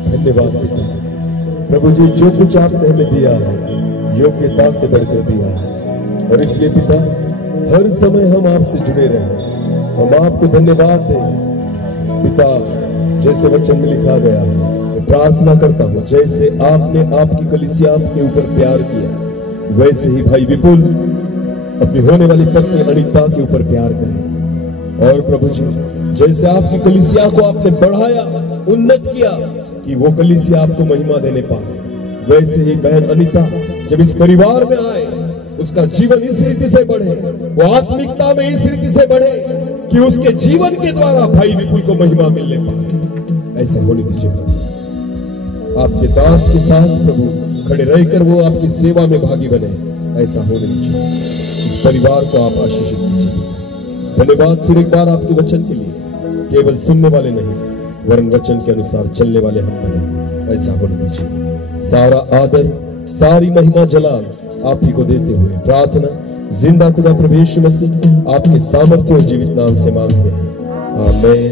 धन्यवाद पिता। प्रभु जी जो कुछ आपने हमें दिया है योग्यता से बढ़कर दिया है, और इसलिए पिता हर समय हम आपसे जुड़े रहे, हम आपको धन्यवाद दें पिता। जैसे वचन में लिखा गया, मैं प्रार्थना करता हूं जैसे आपने आपकी कलीसिया के ऊपर प्यार किया, वैसे ही भाई विपुल अपनी होने वाली पत्नी अनीता के ऊपर प्यार करें। और प्रभु जी, जैसे आपकी कलीसिया को आपने बढ़ाया, उन्नत किया कि वो कलीसिया आपको महिमा देने पाए, वैसे ही बहन अनीता जब इस परिवार में आए, उसका जीवन इस रीति से बढ़े, वो आत्मिकता में इस रीति से बढ़े कि उसके जीवन के द्वारा भाई विपुल को महिमा मिलने पाए। ऐसा होने दीजिए प्रभु। आपके दास के साथ प्रभु खड़े रहकर वो आपकी सेवा में भागी बने, ऐसा होने दीजिए। इस परिवार को आप आशीषित कीजिए। धन्यवाद फिर एक बार आपके वचन के लिए, केवल सुनने वाले नहीं वरन वचन के अनुसार चलने वाले हम बने, ऐसा होने दीजिए। सारा आदर, सारी महिमा, जलाल आप ही को देते हुए प्रार्थना जिंदा खुदा प्रभु यीशु मसीह आपके सामर्थ्य और जीवित नाम से मांगते हैं, आमीन।